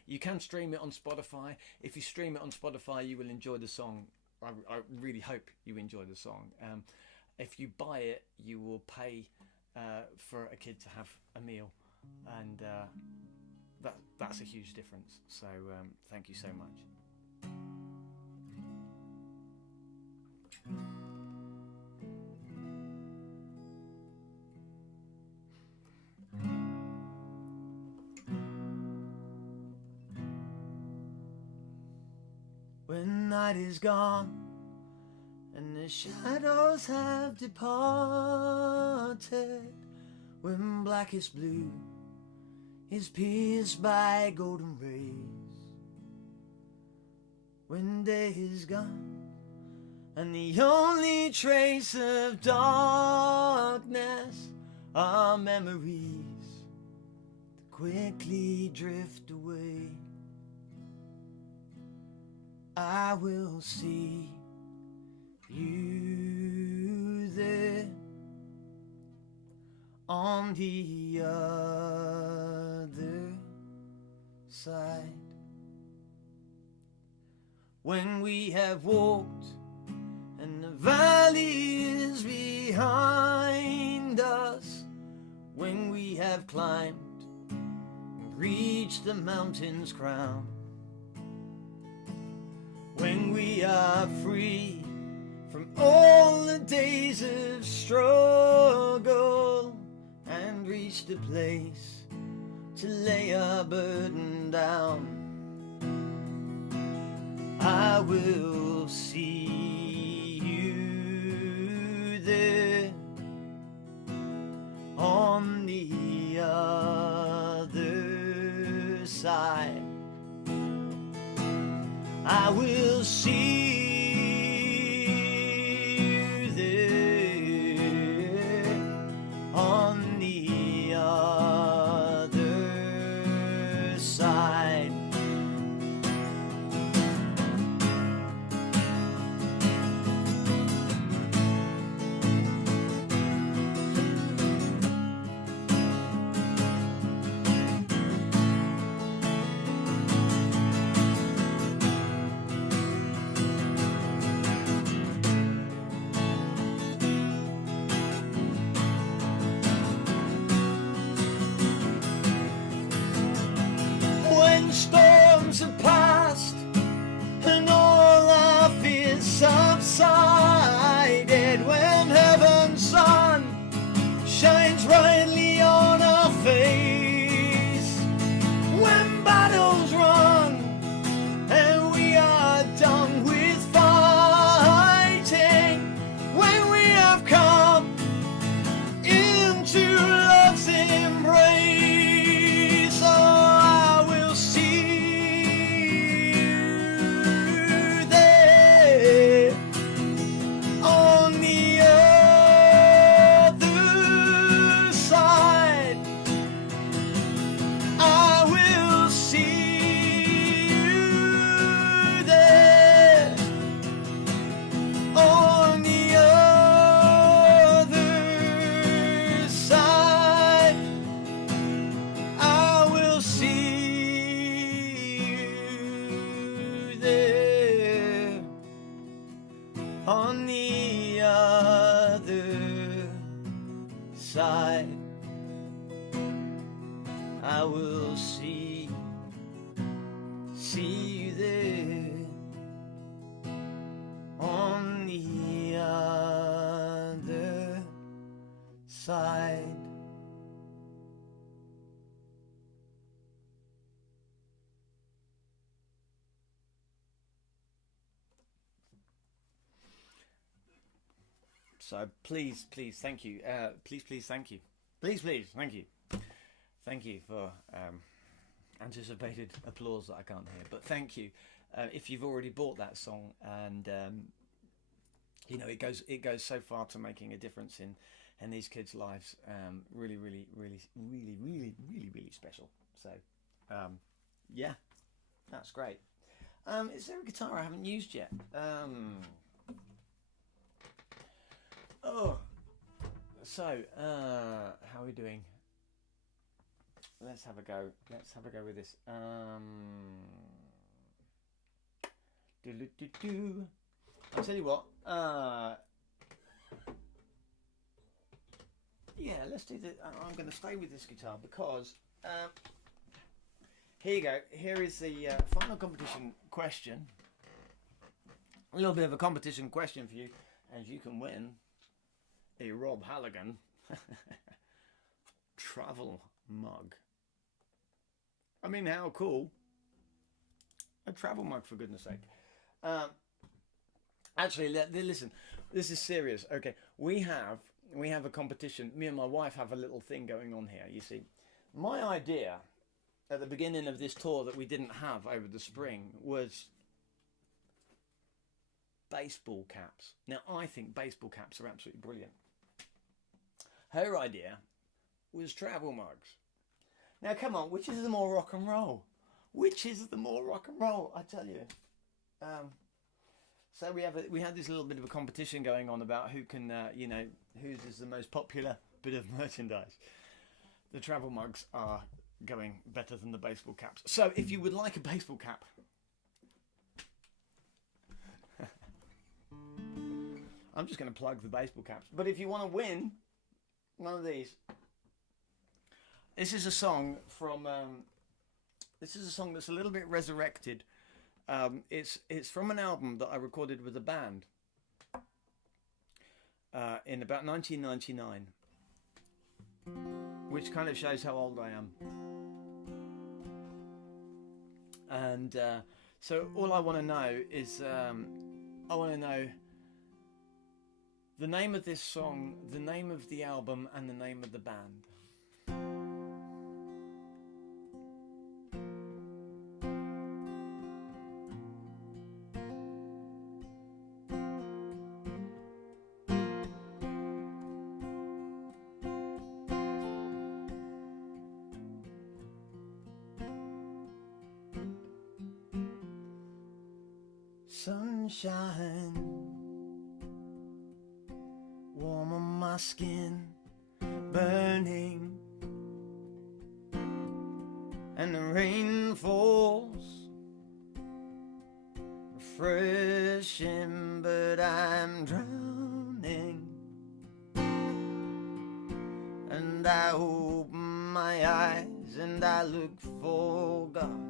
You can stream it on Spotify. If you stream it on Spotify, you will enjoy the song. I really hope you enjoy the song. If you buy it, you will pay for a kid to have a meal, and that's a huge difference. So thank you so much. When night is gone and the shadows have departed, when blackest blue is pierced by golden rays, when day is gone and the only trace of darkness are memories that quickly drift away, I will see you there on the other side. When we have walked and the valley is behind us, when we have climbed and reached the mountain's crown, when we are free from all the days of struggle and reached a place to lay our burden down, I will see you there on the other side. I will see you there on the other side. Storms have passed and all our fears subsided, when heaven's sun shines brightly on our face, when battles run and we are done with fighting, when we So please, thank you. Please, thank you. Please, thank you. Thank you for anticipated applause that I can't hear. But thank you. If you've already bought that song, and you know, it goes so far to making a difference in these kids' lives. Really special. So yeah, that's great. Is there a guitar I haven't used yet? So how are we doing? Let's have a go. Let's have a go with this. I'll tell you what. Yeah, let's do the. I'm going to stay with this guitar because here you go. Here is the final competition question. A little bit of a competition question for you, and you can win a Rob Halligan travel mug. I mean, how cool! A travel mug, for goodness sake. Actually, listen. This is serious. Okay, we have a competition. Me and my wife have a little thing going on here. You see, my idea at the beginning of this tour that we didn't have over the spring was baseball caps. Now, I think baseball caps are absolutely brilliant. Her idea was travel mugs. Now, come on, which is the more rock and roll? Which is the more rock and roll? I tell you. So we had this little bit of a competition going on about who can, you know, whose is the most popular bit of merchandise. The travel mugs are going better than the baseball caps. So if you would like a baseball cap, I'm just going to plug the baseball caps. But if you want to win one of these, this is a song from. This is a song that's a little bit resurrected. It's from an album that I recorded with a band in about 1999, which kind of shows how old I am. And so all I want to know is I want to know the name of this song, the name of the album, and the name of the band. Sunshine warm on my skin, burning, and the rain falls refreshing, but I'm drowning, and I open my eyes and I look for God,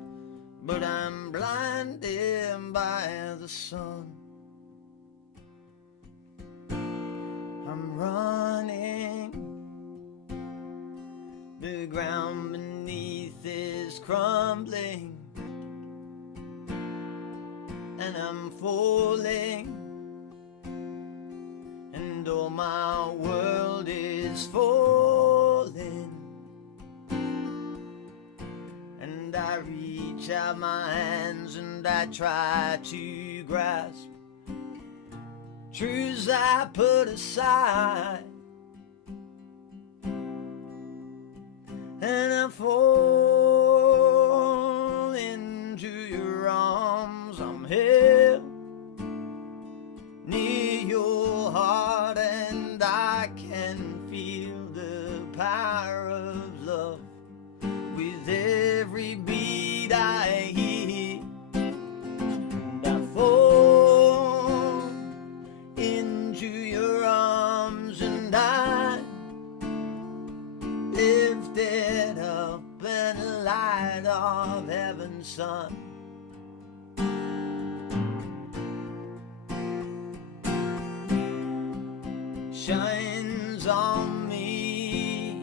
but I'm blinded by the sun. I'm running, the ground beneath is crumbling, and I'm falling, and all my world is falling, and I reach out my hands and I try to grasp truths I put aside, and I fall into your arms. I'm held near your heart, and I can feel the power of love with every beat I hear, and I fall into your arms, and I lifted up in the light of heaven's sun. Shines on me.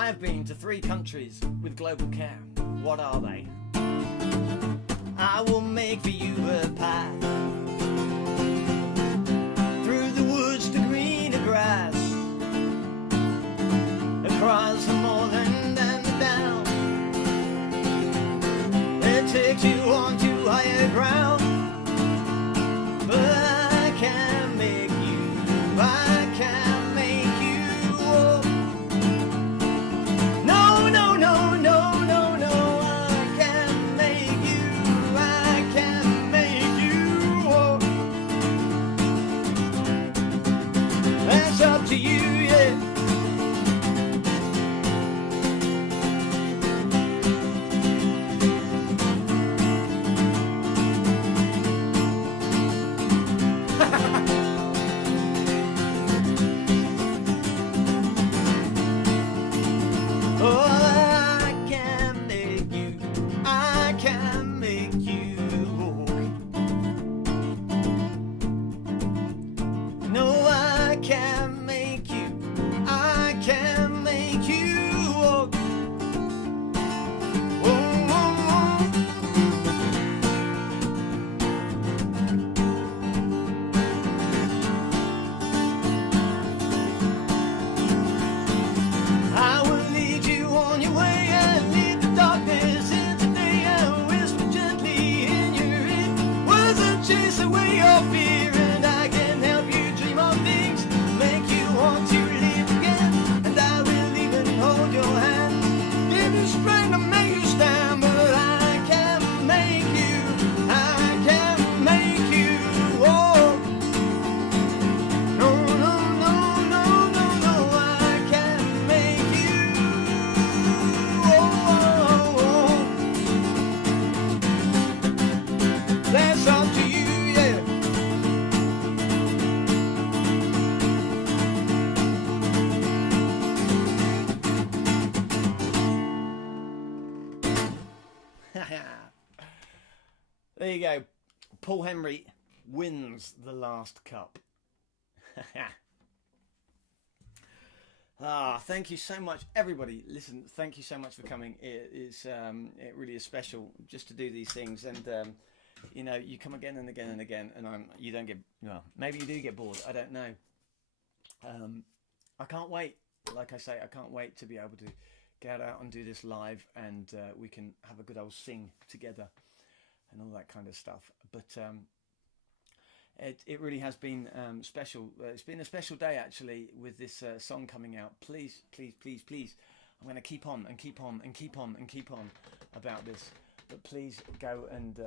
I have been to 3 countries with global care. What are they? I will make for you a path through the woods to greener grass, across the moorland and the down. It takes you on to higher ground, but I can make you, I can make you walk. No, no, no, no, no, no, I can make you, I can make you walk. That's up to you, yeah. There you go. Paul Henry wins the last cup. Thank you so much, everybody. Listen, thank you so much for coming. It really is special just to do these things, and you know, you come again and again and again, and you don't get, well, maybe you do get bored. I don't know. I can't wait. Like I say, I can't wait to be able to get out and do this live, and we can have a good old sing together and all that kind of stuff. But it really has been special. It's been a special day actually with this song coming out. Please, please, please, please, I'm going to keep on and keep on and keep on and keep on about this. But please go and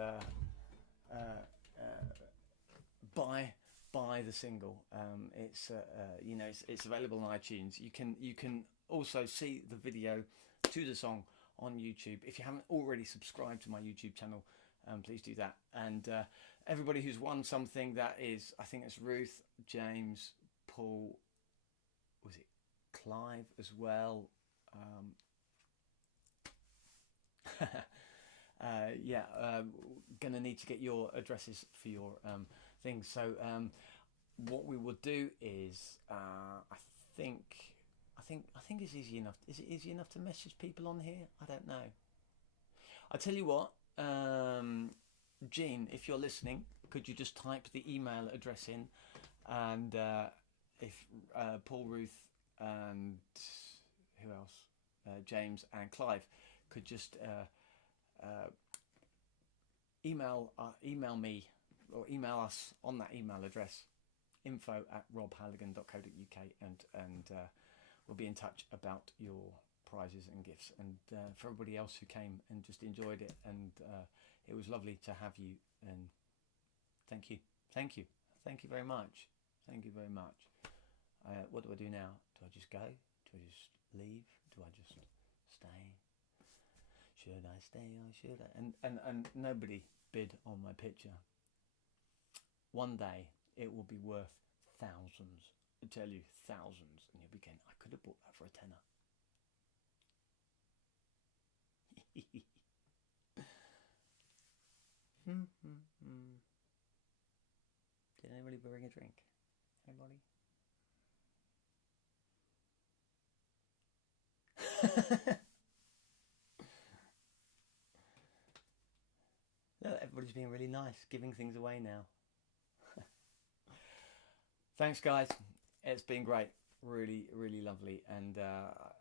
buy the single. It's you know, it's available on iTunes. You can also see the video to the song on YouTube. If you haven't already subscribed to my YouTube channel, please do that. And everybody who's won something, that is, I think it's Ruth, James, Paul, was it Clive as well? Gonna need to get your addresses for your things. So what we will do is, I think it's easy enough. Is it easy enough to message people on here? I don't know. I tell you what, Jean, if you're listening, could you just type the email address in, and if Paul, Ruth, and who else, James and Clive could just email me or email us on that email address, info@robhalligan.co.uk, and we'll be in touch about your prizes and gifts. And for everybody else who came and just enjoyed it, and it was lovely to have you, and thank you very much. What do I do now? Do I just go? Do I just leave? Do I just stay? Should I stay or should I? And nobody bid on my picture. One day it will be worth thousands. I tell you, thousands. And you'll be going, I could have bought that for a tenner. Did anybody bring a drink? Anybody? Look, everybody's being really nice, giving things away now. Thanks, guys. It's been great. Really, really lovely. And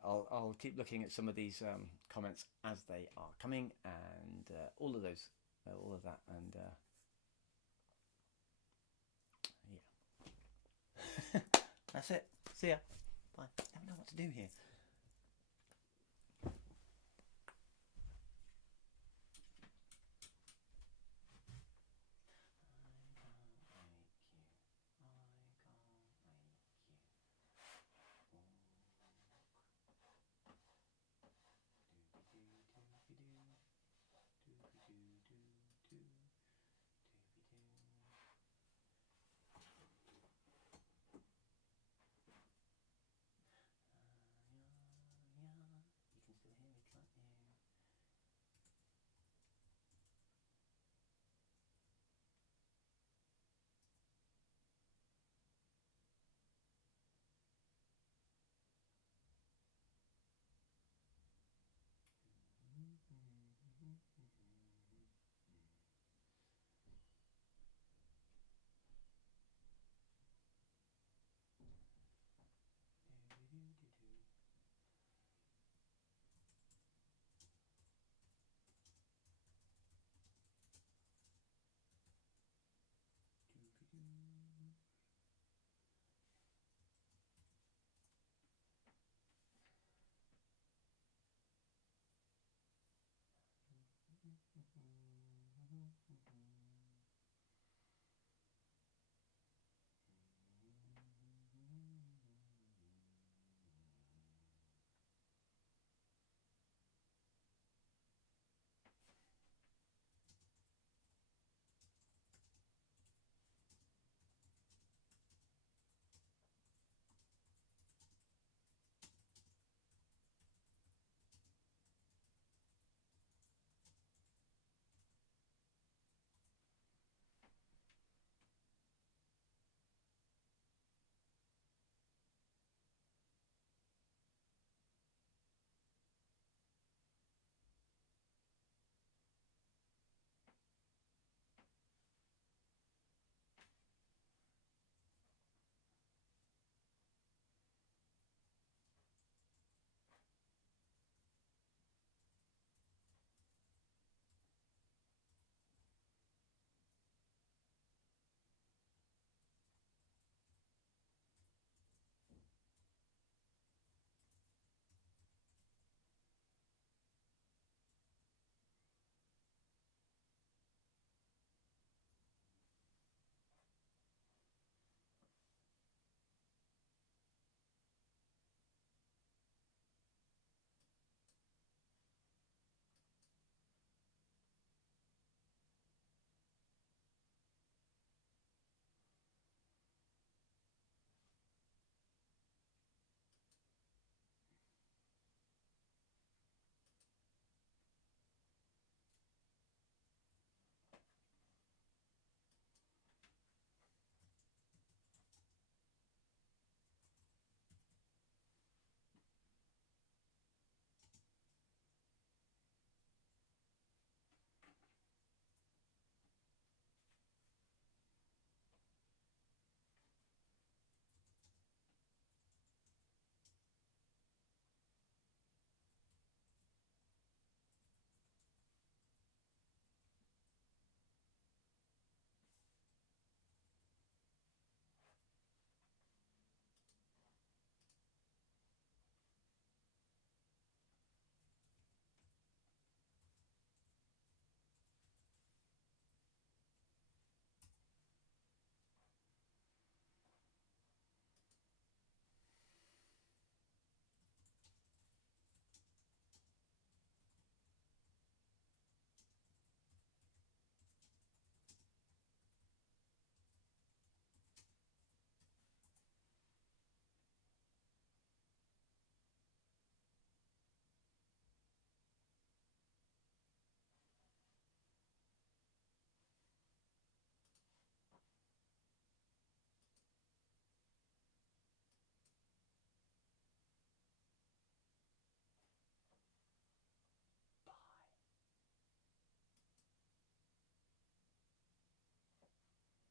I'll keep looking at some of these comments as they are coming, and all of those, all of that, and yeah. That's it. See ya. Bye. I don't know what to do here.